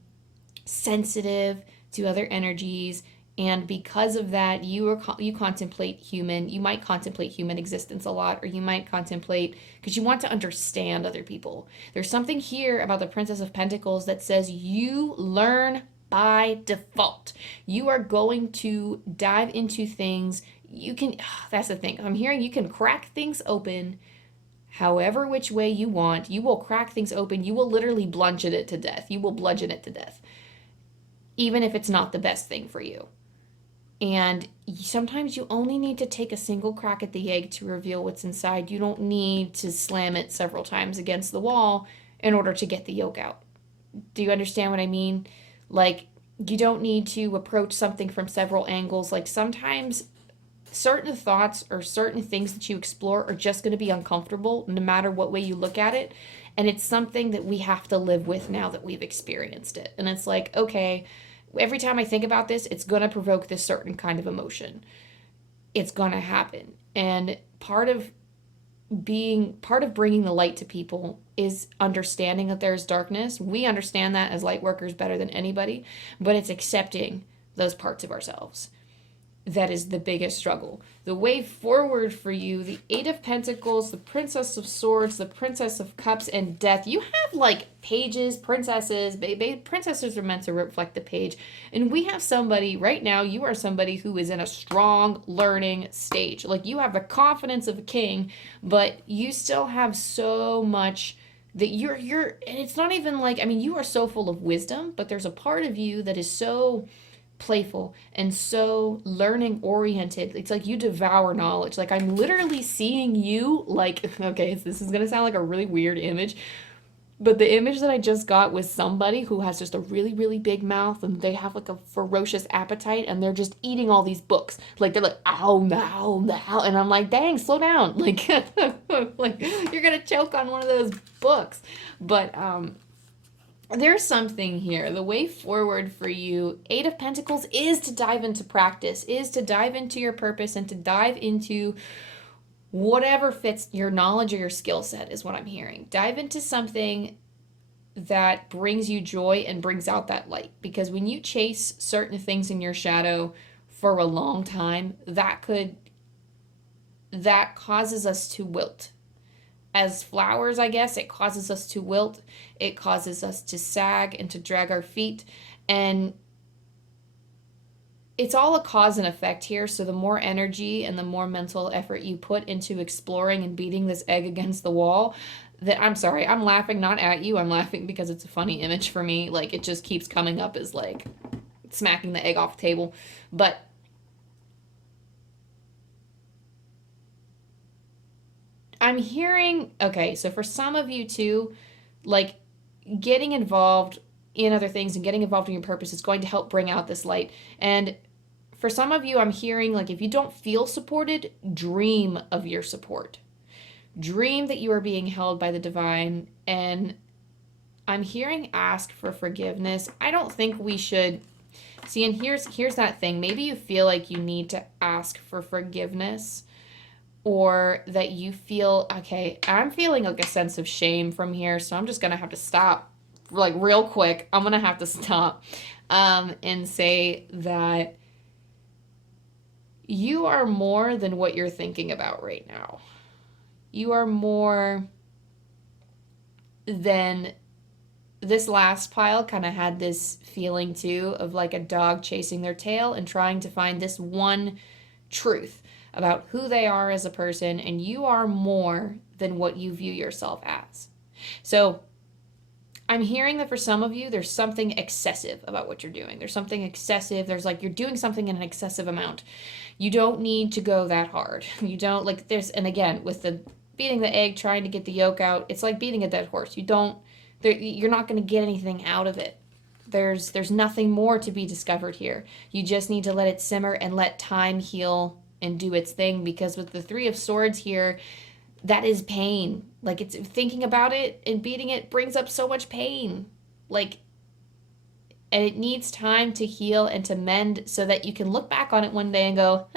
sensitive to other energies. And because of that, you contemplate you might contemplate human existence a lot, or you might contemplate because you want to understand other people. There's something here about the Princess of Pentacles that says you learn by default. You are going to dive into things. You can, that's the thing. I'm hearing you can crack things open however which way you want. You will crack things open. You will literally bludgeon it to death. You will bludgeon it to death, even if it's not the best thing for you. And sometimes you only need to take a single crack at the egg to reveal what's inside. You don't need to slam it several times against the wall in order to get the yolk out. Do you understand what I mean? Like, you don't need to approach something from several angles. Like, sometimes certain thoughts or certain things that you explore are just going to be uncomfortable no matter what way you look at it. And it's something that we have to live with now that we've experienced it. And it's like, okay, every time I think about this, it's going to provoke this certain kind of emotion. It's going to happen. And part of bringing the light to people is understanding that there's darkness. We understand that as light workers better than anybody, but it's accepting those parts of ourselves. That is the biggest struggle. The way forward for you, the Eight of Pentacles, the Princess of Swords, the Princess of Cups, and Death. You have like pages, princesses. Princesses are meant to reflect the page. And we have somebody, right now, you are somebody who is in a strong learning stage. Like, you have the confidence of a king, but you still have so much that you're, and it's not even like, I mean, you are so full of wisdom, but there's a part of you that is so playful and so learning oriented. It's like you devour knowledge. Like, I'm literally seeing you like, okay, this is gonna sound like a really weird image, but the image that I just got was somebody who has just a really, really big mouth, and they have like a ferocious appetite, and they're just eating all these books. Like, they're like, ow, now, now. And I'm like, dang, slow down. Like, like, you're gonna choke on one of those books. But there's something here. The way forward for you, Eight of Pentacles, is to dive into practice, is to dive into your purpose, and to dive into whatever fits your knowledge or your skill set, is what I'm hearing. Dive into something that brings you joy and brings out that light. Because when you chase certain things in your shadow for a long time, that causes us to wilt. As flowers, I guess, it causes us to wilt. It causes us to sag and to drag our feet. And it's all a cause and effect here. So the more energy and the more mental effort you put into exploring and beating this egg against the wall, that, I'm sorry, I'm laughing not at you. I'm laughing because it's a funny image for me. Like, it just keeps coming up as like smacking the egg off the table. But I'm hearing, okay, so for some of you too, like, getting involved in other things and getting involved in your purpose is going to help bring out this light. And for some of you, I'm hearing, like, if you don't feel supported, dream of your support. Dream that you are being held by the divine. And I'm hearing ask for forgiveness. I don't think we should see, and here's that thing. Maybe you feel like you need to ask for forgiveness, or that you feel, okay, I'm feeling like a sense of shame from here, so I'm just gonna have to stop, like, real quick. I'm gonna have to stop and say that you are more than what you're thinking about right now. You are more than, this last pile kind of had this feeling too of like a dog chasing their tail and trying to find this one truth about who they are as a person, and you are more than what you view yourself as. So I'm hearing that for some of you, there's something excessive about what you're doing. There's something excessive. There's like you're doing something in an excessive amount. You don't need to go that hard. You don't like there's, and again, with the beating the egg, trying to get the yolk out, it's like beating a dead horse. You're not going to get anything out of it. There's nothing more to be discovered here. You just need to let it simmer and let time heal and do its thing, because with the Three of Swords here, that is pain. Like, it's thinking about it and beating it brings up so much pain. Like, and it needs time to heal and to mend so that you can look back on it one day and go,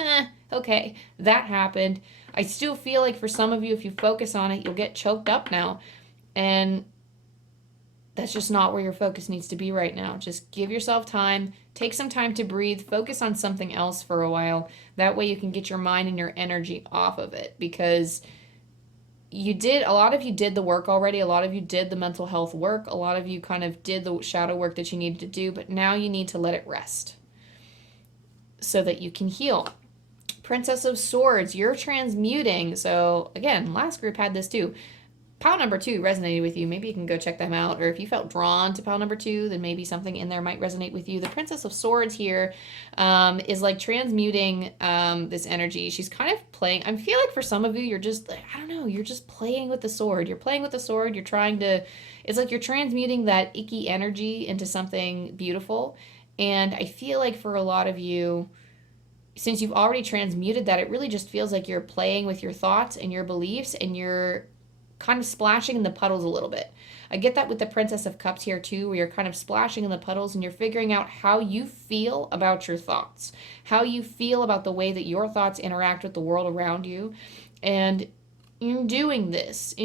okay, that happened. I still feel like for some of you, if you focus on it, you'll get choked up now. And that's just not where your focus needs to be right now. Just give yourself time, take some time to breathe, focus on something else for a while. That way you can get your mind and your energy off of it, because a lot of you did the work already. A lot of you did the mental health work. A lot of you kind of did the shadow work that you needed to do, but now you need to let it rest so that you can heal. Princess of Swords, you're transmuting. So again, last group had this too. Pile number 2 resonated with you. Maybe you can go check them out. Or if you felt drawn to pile number 2, then maybe something in there might resonate with you. The Princess of Swords here is like transmuting this energy. She's kind of playing. I feel like for some of you, you're just, I don't know, you're just playing with the sword. You're playing with the sword. You're trying to, it's like you're transmuting that icky energy into something beautiful. And I feel like for a lot of you, since you've already transmuted that, it really just feels like you're playing with your thoughts and your beliefs, and you're kind of splashing in the puddles a little bit. I get that with the Princess of Cups here too, where you're kind of splashing in the puddles and you're figuring out how you feel about your thoughts, how you feel about the way that your thoughts interact with the world around you. And in doing this,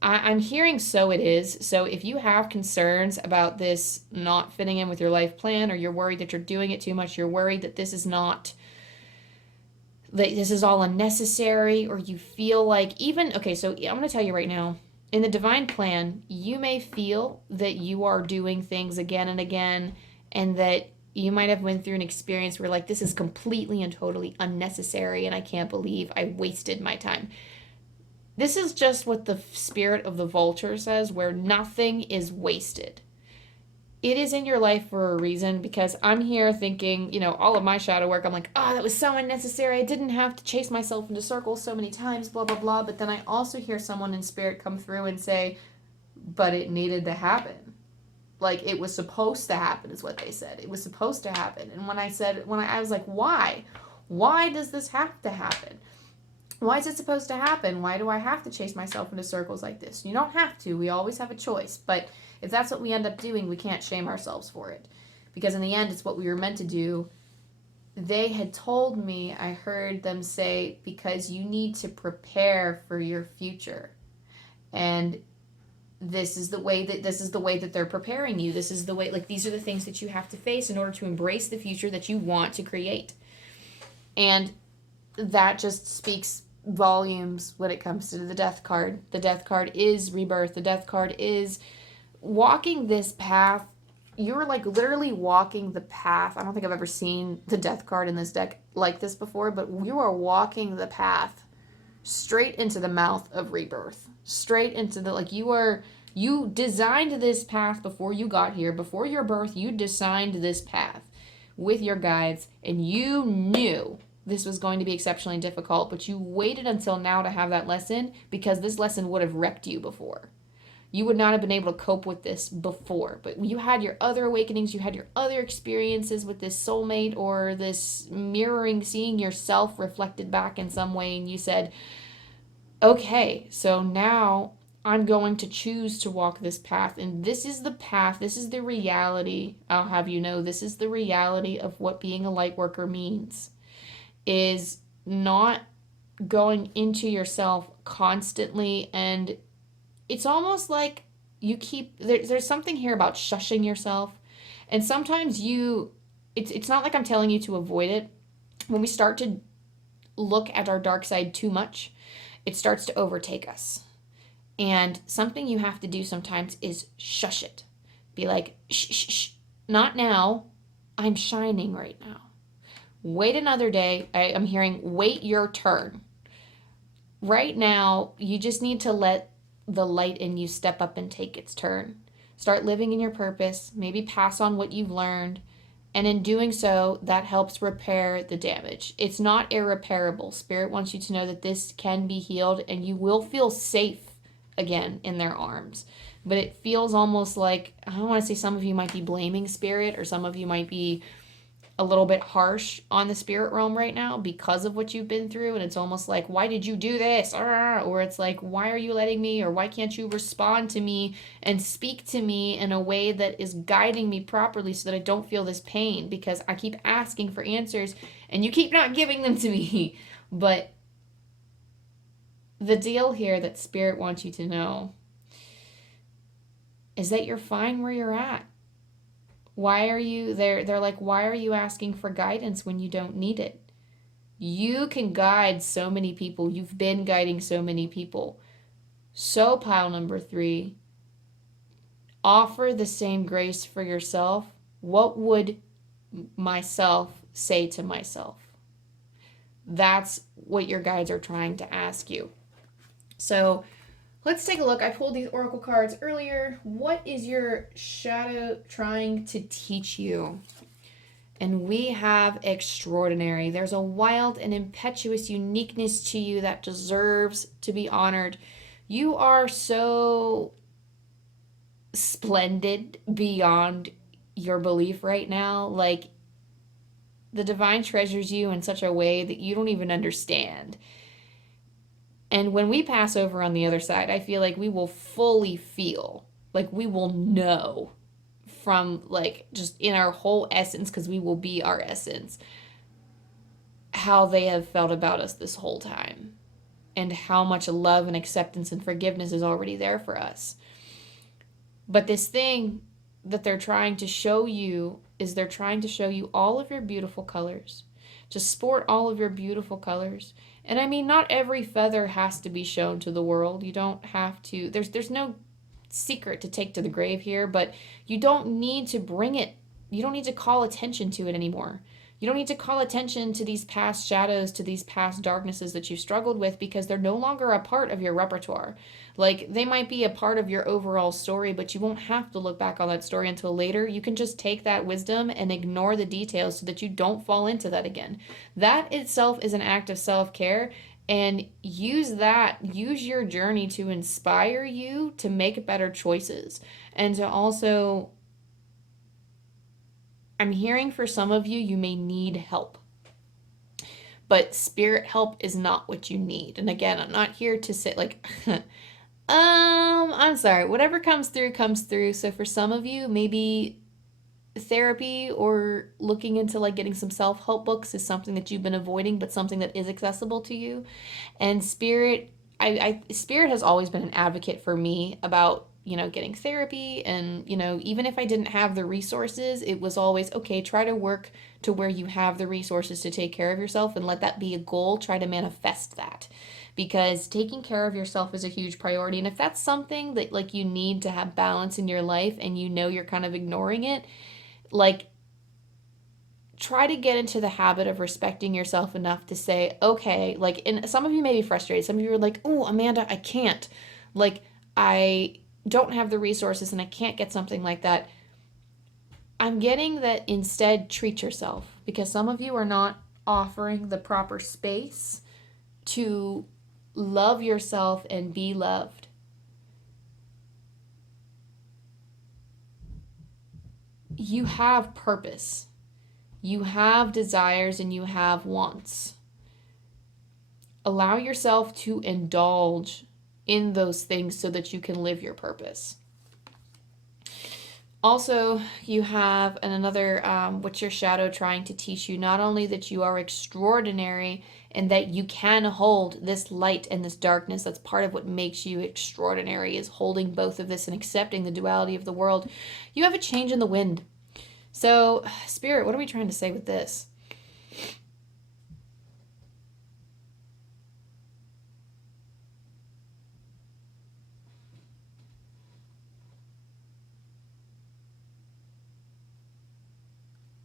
I'm hearing so it is. So if you have concerns about this not fitting in with your life plan, or you're worried that you're doing it too much, you're worried that this is all unnecessary, or you feel like so I'm going to tell you right now, in the divine plan, you may feel that you are doing things again and again, and that you might have went through an experience where like, this is completely and totally unnecessary, and I can't believe I wasted my time. This is just what the spirit of the vulture says, where nothing is wasted. It is in your life for a reason, because I'm here thinking, all of my shadow work, I'm like, oh, that was so unnecessary. I didn't have to chase myself into circles so many times, blah, blah, blah. But then I also hear someone in spirit come through and say, but it needed to happen. Like, it was supposed to happen is what they said. It was supposed to happen. And when I was like, why? Why does this have to happen? Why is it supposed to happen? Why do I have to chase myself into circles like this? You don't have to. We always have a choice. But if that's what we end up doing, we can't shame ourselves for it. Because in the end, it's what we were meant to do. They had told me, I heard them say, because you need to prepare for your future. And this is the way that they're preparing you. This is the way, like, these are the things that you have to face in order to embrace the future that you want to create. And that just speaks volumes when it comes to the Death card. The Death card is rebirth. The Death card is walking this path. You're like literally walking the path. I don't think I've ever seen the Death card in this deck like this before, but you are walking the path straight into the mouth of rebirth. Straight into you designed this path before you got here. Before your birth, you designed this path with your guides, and you knew this was going to be exceptionally difficult, but you waited until now to have that lesson, because this lesson would have wrecked you before. You would not have been able to cope with this before, but you had your other awakenings, you had your other experiences with this soulmate, or this mirroring, seeing yourself reflected back in some way, and you said, okay, so now I'm going to choose to walk this path, and this is the path, this is the reality. I'll have you know, this is the reality of what being a light worker means, is not going into yourself constantly. And it's almost like there's something here about shushing yourself. And sometimes it's not like I'm telling you to avoid it. When we start to look at our dark side too much, it starts to overtake us. And something you have to do sometimes is shush it. Be like, shh, shh, shh, not now. I'm shining right now. Wait another day. I'm hearing, wait your turn. Right now, you just need to let the light in you step up and take its turn. Start living in your purpose, maybe pass on what you've learned, and in doing so, that helps repair the damage. It's not irreparable. Spirit wants you to know that this can be healed and you will feel safe again in their arms. But it feels almost like, I don't want to say some of you might be blaming Spirit, or some of you might be a little bit harsh on the spirit realm right now because of what you've been through, and it's almost like, why did you do this? Or it's like, why are you letting me, or why can't you respond to me and speak to me in a way that is guiding me properly so that I don't feel this pain, because I keep asking for answers and you keep not giving them to me. But the deal here that Spirit wants you to know is that you're fine where you're at. Why are you there? They're like, why are you asking for guidance when you don't need it? You can guide so many people. You've been guiding so many people. So pile number 3, offer the same grace for yourself. What would myself say to myself? That's what your guides are trying to ask you. So let's take a look. I pulled these oracle cards earlier. What is your shadow trying to teach you? And we have extraordinary. There's a wild and impetuous uniqueness to you that deserves to be honored. You are so splendid beyond your belief right now. Like, the divine treasures you in such a way that you don't even understand. And when we pass over on the other side, I feel like we will fully feel, like we will know from, like, just in our whole essence, because we will be our essence, how they have felt about us this whole time, and how much love and acceptance and forgiveness is already there for us. But this thing that they're trying to show you is they're trying to show you all of your beautiful colors. To sport all of your beautiful colors. And I mean, not every feather has to be shown to the world. You don't have to. There's no secret to take to the grave here, but you don't need to bring it. You don't need to call attention to it anymore. You don't need to call attention to these past shadows, to these past darknesses that you've struggled with, because they're no longer a part of your repertoire. Like, they might be a part of your overall story, but you won't have to look back on that story until later. You can just take that wisdom and ignore the details so that you don't fall into that again. That itself is an act of self-care, and use your journey to inspire you to make better choices, and to also, I'm hearing for some of you, you may need help. But spirit help is not what you need. And again, I'm not here to say, like, I'm sorry. Whatever comes through, comes through. So for some of you, maybe therapy or looking into, like, getting some self-help books is something that you've been avoiding, but something that is accessible to you. And Spirit, Spirit has always been an advocate for me about, getting therapy. And, even if I didn't have the resources, it was always, okay, try to work to where you have the resources to take care of yourself, and let that be a goal. Try to manifest that, because taking care of yourself is a huge priority. And if that's something that, like, you need to have balance in your life and you're kind of ignoring it, like, try to get into the habit of respecting yourself enough to say, okay, like, and some of you may be frustrated. Some of you are like, oh, Amanda, I can't. Like, I don't have the resources and I can't get something like that. I'm getting that instead treat yourself, because some of you are not offering the proper space to love yourself and be loved. You have purpose. You have desires and you have wants. Allow yourself to indulge in those things so that you can live your purpose. Also, you have another, what's your shadow trying to teach you? Not only that you are extraordinary and that you can hold this light and this darkness. That's part of what makes you extraordinary, is holding both of this and accepting the duality of the world. You have a change in the wind. So, Spirit, what are we trying to say with this?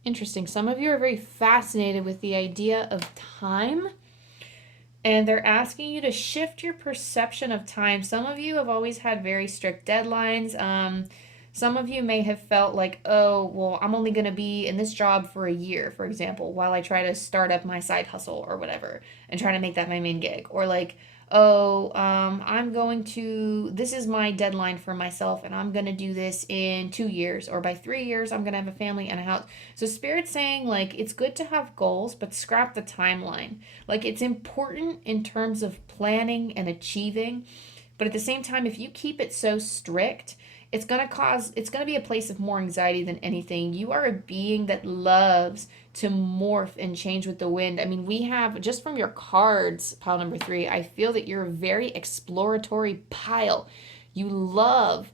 Interesting. Some of you are very fascinated with the idea of time And they're asking you to shift your perception of time. Some of you have always had very strict deadlines. Some of you may have felt like, oh, well, I'm only going to be in this job for a year, for example, while I try to start up my side hustle or whatever and try to make that my main gig. Or like, oh, this is my deadline for myself and I'm going to do this in 2 years, or by 3 years, I'm going to have a family and a house. So Spirit's saying, like, it's good to have goals, but scrap the timeline. Like, it's important in terms of planning and achieving, but at the same time, if you keep it so strict, it's going to be a place of more anxiety than anything. You are a being that loves to morph and change with the wind. I mean, we have, just from your cards, pile number 3, I feel that you're a very exploratory pile. You love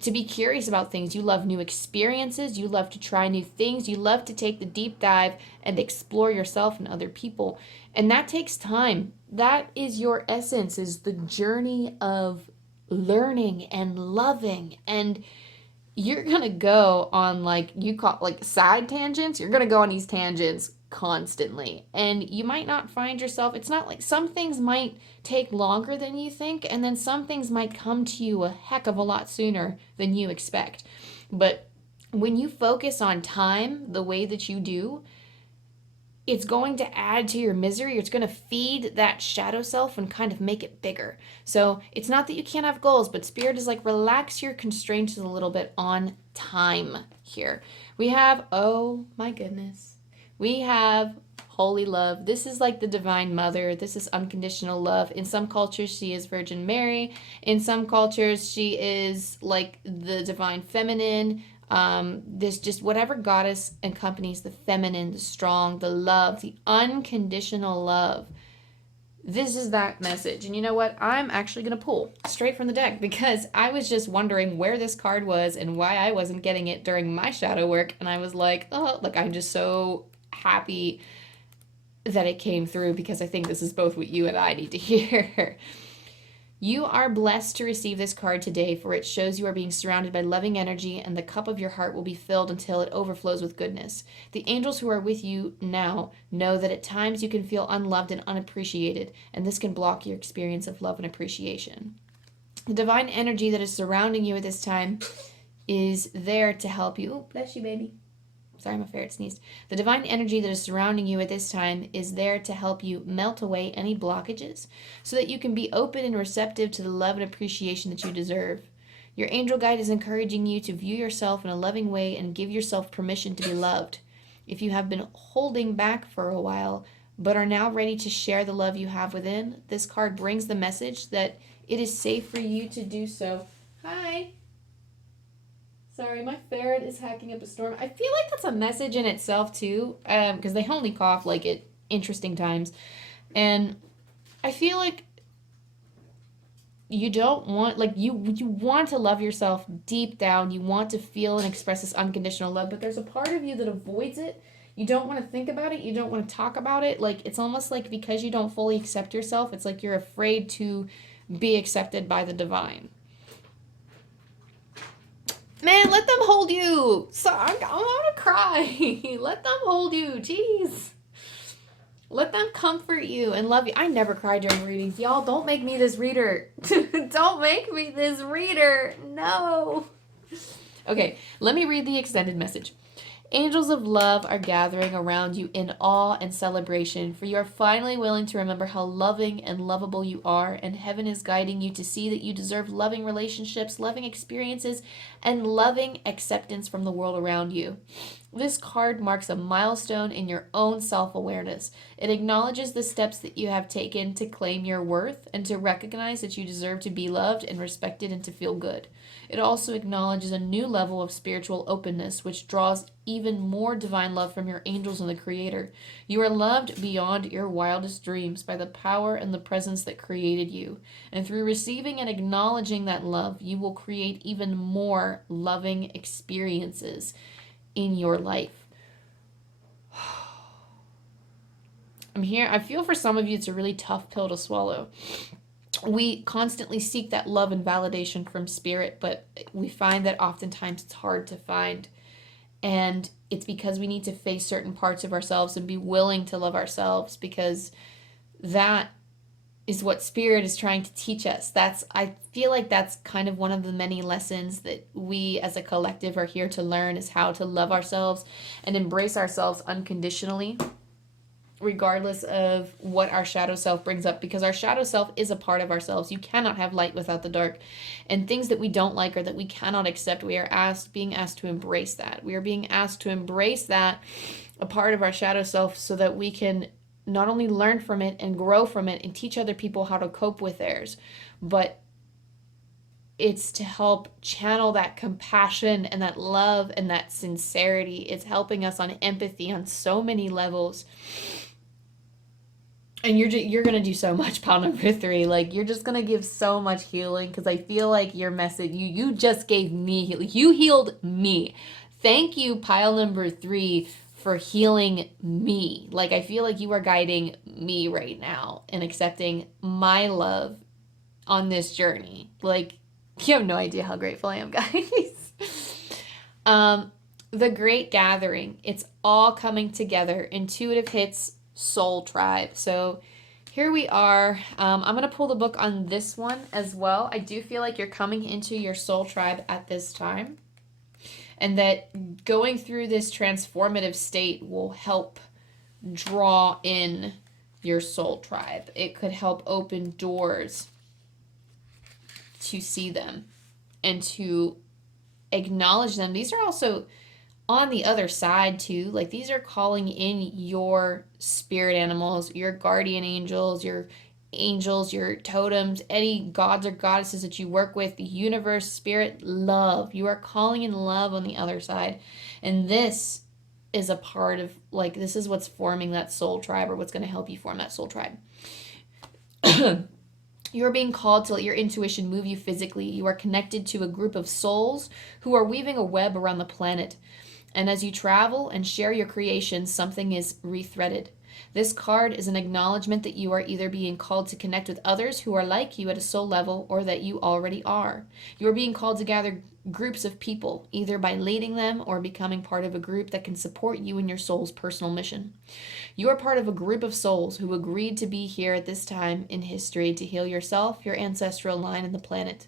to be curious about things. You love new experiences. You love to try new things. You love to take the deep dive and explore yourself and other people. And that takes time. That is your essence, is the journey of learning and loving. And you're gonna go on, like, you call, like, side tangents. You're gonna go on these tangents constantly, and you might not find yourself, it's not like, some things might take longer than you think, and then some things might come to you a heck of a lot sooner than you expect. But when you focus on time the way that you do, it's going to add to your misery. It's going to feed that shadow self and kind of make it bigger. So it's not that you can't have goals, but Spirit is like, relax your constraints a little bit on time here. We have, oh my goodness, we have holy love. This is like the divine mother. This is unconditional love. In some cultures, she is Virgin Mary. In some cultures, she is like the divine feminine. There's just whatever goddess accompanies the feminine, the strong, the love, the unconditional love. This is that message. And you know what? I'm actually going to pull straight from the deck, because I was just wondering where this card was and why I wasn't getting it during my shadow work. And I was like, oh, look, I'm just so happy that it came through, because I think this is both what you and I need to hear. You are blessed to receive this card today, for it shows you are being surrounded by loving energy, and the cup of your heart will be filled until it overflows with goodness. The angels who are with you now know that at times you can feel unloved and unappreciated, and this can block your experience of love and appreciation. The divine energy that is surrounding you at this time is there to help you. Oh, bless you, baby. Sorry, my ferret sneezed. The divine energy that is surrounding you at this time is there to help you melt away any blockages so that you can be open and receptive to the love and appreciation that you deserve. Your angel guide is encouraging you to view yourself in a loving way and give yourself permission to be loved. If you have been holding back for a while but are now ready to share the love you have within, this card brings the message that it is safe for you to do so. Hi. Sorry, my ferret is hacking up a storm. I feel like that's a message in itself, too, because they only cough, like, at interesting times. And I feel like you don't want, like, you want to love yourself deep down. You want to feel and express this unconditional love, but there's a part of you that avoids it. You don't want to think about it. You don't want to talk about it. Like, it's almost like because you don't fully accept yourself, it's like you're afraid to be accepted by the divine. Man, let them hold you. So I'm gonna cry. Let them hold you. Jeez. Let them comfort you and love you. I never cry during readings. Y'all, don't make me this reader. Don't make me this reader. No. Okay, let me read the extended message. Angels of love are gathering around you in awe and celebration, for you are finally willing to remember how loving and lovable you are, and heaven is guiding you to see that you deserve loving relationships, loving experiences, and loving acceptance from the world around you. This card marks a milestone in your own self-awareness. It acknowledges the steps that you have taken to claim your worth and to recognize that you deserve to be loved and respected and to feel good. It also acknowledges a new level of spiritual openness, which draws even more divine love from your angels and the Creator. You are loved beyond your wildest dreams by the power and the presence that created you. And through receiving and acknowledging that love, you will create even more loving experiences in your life. I'm here. I feel for some of you it's a really tough pill to swallow. We constantly seek that love and validation from Spirit, but we find that oftentimes it's hard to find. And it's because we need to face certain parts of ourselves and be willing to love ourselves, because that is what Spirit is trying to teach us. I feel like that's kind of one of the many lessons that we as a collective are here to learn, is how to love ourselves and embrace ourselves unconditionally, regardless of what our shadow self brings up, because our shadow self is a part of ourselves. You cannot have light without the dark. And things that we don't like or that we cannot accept, we are being asked to embrace that. We are being asked to embrace that, a part of our shadow self, so that we can not only learn from it and grow from it and teach other people how to cope with theirs, but it's to help channel that compassion and that love and that sincerity. It's helping us on empathy on so many levels. And you're gonna do so much, pile number 3. Like, you're just gonna give so much healing, because I feel like your message, you just gave me healing. You healed me. Thank you, pile number 3, for healing me. Like, I feel like you are guiding me right now and accepting my love on this journey. Like, you have no idea how grateful I am, guys. The Great Gathering. It's all coming together. Intuitive hits, Soul Tribe. So here we are. I'm going to pull the book on this one as well. I do feel like you're coming into your soul tribe at this time, and that going through this transformative state will help draw in your soul tribe. It could help open doors to see them and to acknowledge them. These are also on the other side too. Like, these are calling in your spirit animals, your guardian angels, your totems, any gods or goddesses that you work with, the universe, spirit, love. You are calling in love on the other side. And this is a part of, like, this is what's forming that soul tribe, or what's going to help you form that soul tribe. You are being called to let your intuition move you physically. You are connected to a group of souls who are weaving a web around the planet. And as you travel and share your creations, something is rethreaded. This card is an acknowledgement that you are either being called to connect with others who are like you at a soul level, or that you already are. You are being called to gather groups of people, either by leading them or becoming part of a group that can support you in your soul's personal mission. You are part of a group of souls who agreed to be here at this time in history to heal yourself, your ancestral line, and the planet.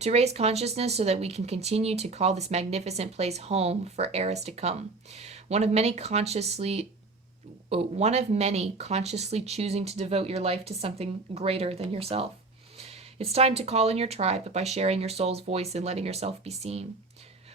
To raise consciousness so that we can continue to call this magnificent place home for eras to come. One of many consciously choosing to devote your life to something greater than yourself. It's time to call in your tribe by sharing your soul's voice and letting yourself be seen.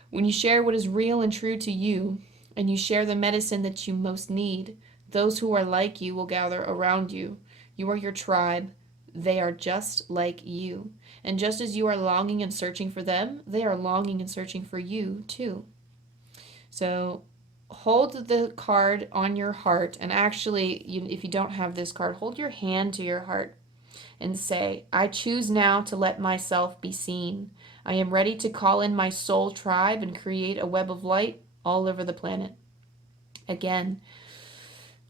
When you share what is real and true to you, and you share the medicine that you most need, those who are like you will gather around you. You are your tribe. They are just like you. And just as you are longing and searching for them, they are longing and searching for you too. So hold the card on your heart, and actually, if you don't have this card, hold your hand to your heart and say, I choose now to let myself be seen. I am ready to call in my soul tribe and create a web of light all over the planet. Again,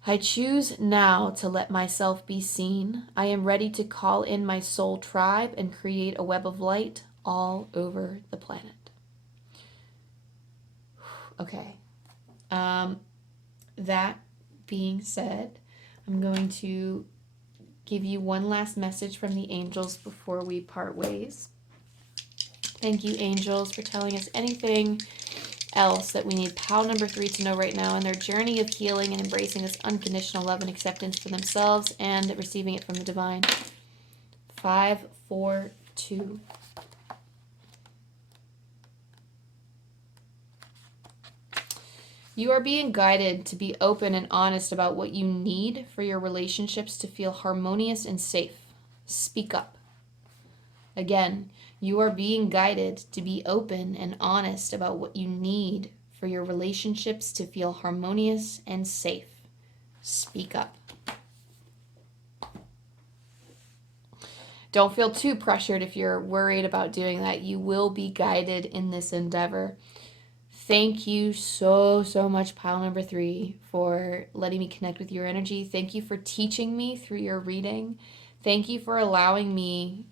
I choose now to let myself be seen. I am ready to call in my soul tribe and create a web of light all over the planet. Okay. That being said, I'm going to give you one last message from the angels before we part ways. Thank you, angels, for telling us anything else that we need pile number 3 to know right now in their journey of healing and embracing this unconditional love and acceptance for themselves and receiving it from the divine. 5, 4, 2. You are being guided to be open and honest about what you need for your relationships to feel harmonious and safe. Speak up. Again, you are being guided to be open and honest about what you need for your relationships to feel harmonious and safe. Speak up. Don't feel too pressured if you're worried about doing that. You will be guided in this endeavor. Thank you so much, pile number 3, for letting me connect with your energy. Thank you for teaching me through your reading. Thank you for allowing me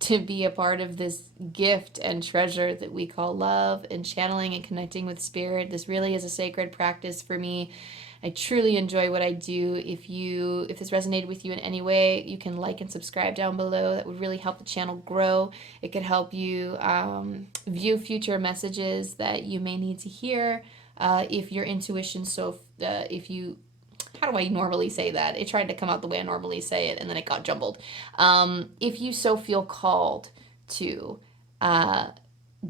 to be a part of this gift and treasure that we call love and channeling and connecting with spirit. This really is a sacred practice for me. I truly enjoy what I do. If this resonated with you in any way, you can like and subscribe down below. That would really help the channel grow. It could help you view future messages that you may need to hear. If your intuition, if you, how do I normally say that? It tried to come out the way I normally say it, and then it got jumbled. If you so feel called to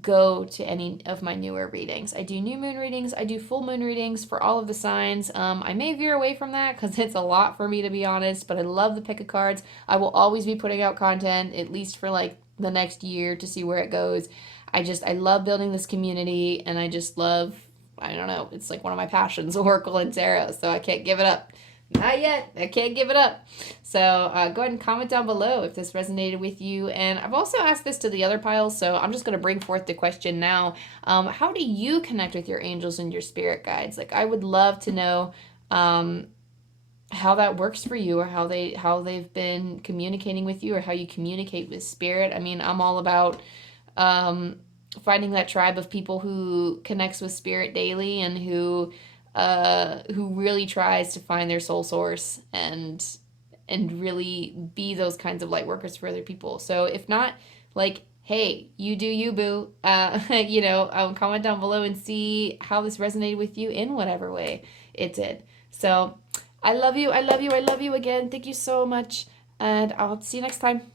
go to any of my newer readings. I do new moon readings. I do full moon readings for all of the signs. I may veer away from that because it's a lot for me, to be honest, but I love the pick of cards. I will always be putting out content, at least for like the next year, to see where it goes. I love building this community, and I just love, I don't know, it's like one of my passions, Oracle and Tarot, so I can't give it up. Not yet. I can't give it up. So go ahead and comment down below if this resonated with you. And I've also asked this to the other piles, so I'm just going to bring forth the question now. How do you connect with your angels and your spirit guides? Like, I would love to know how that works for you, or how they've been communicating with you, or how you communicate with spirit. I mean, I'm all about finding that tribe of people who connects with spirit daily, and who really tries to find their soul source and really be those kinds of light workers for other people. So if not, like, hey, you do you, boo. Comment down below and see how this resonated with you in whatever way it did. So I love you. I love you. I love you again. Thank you so much. And I'll see you next time.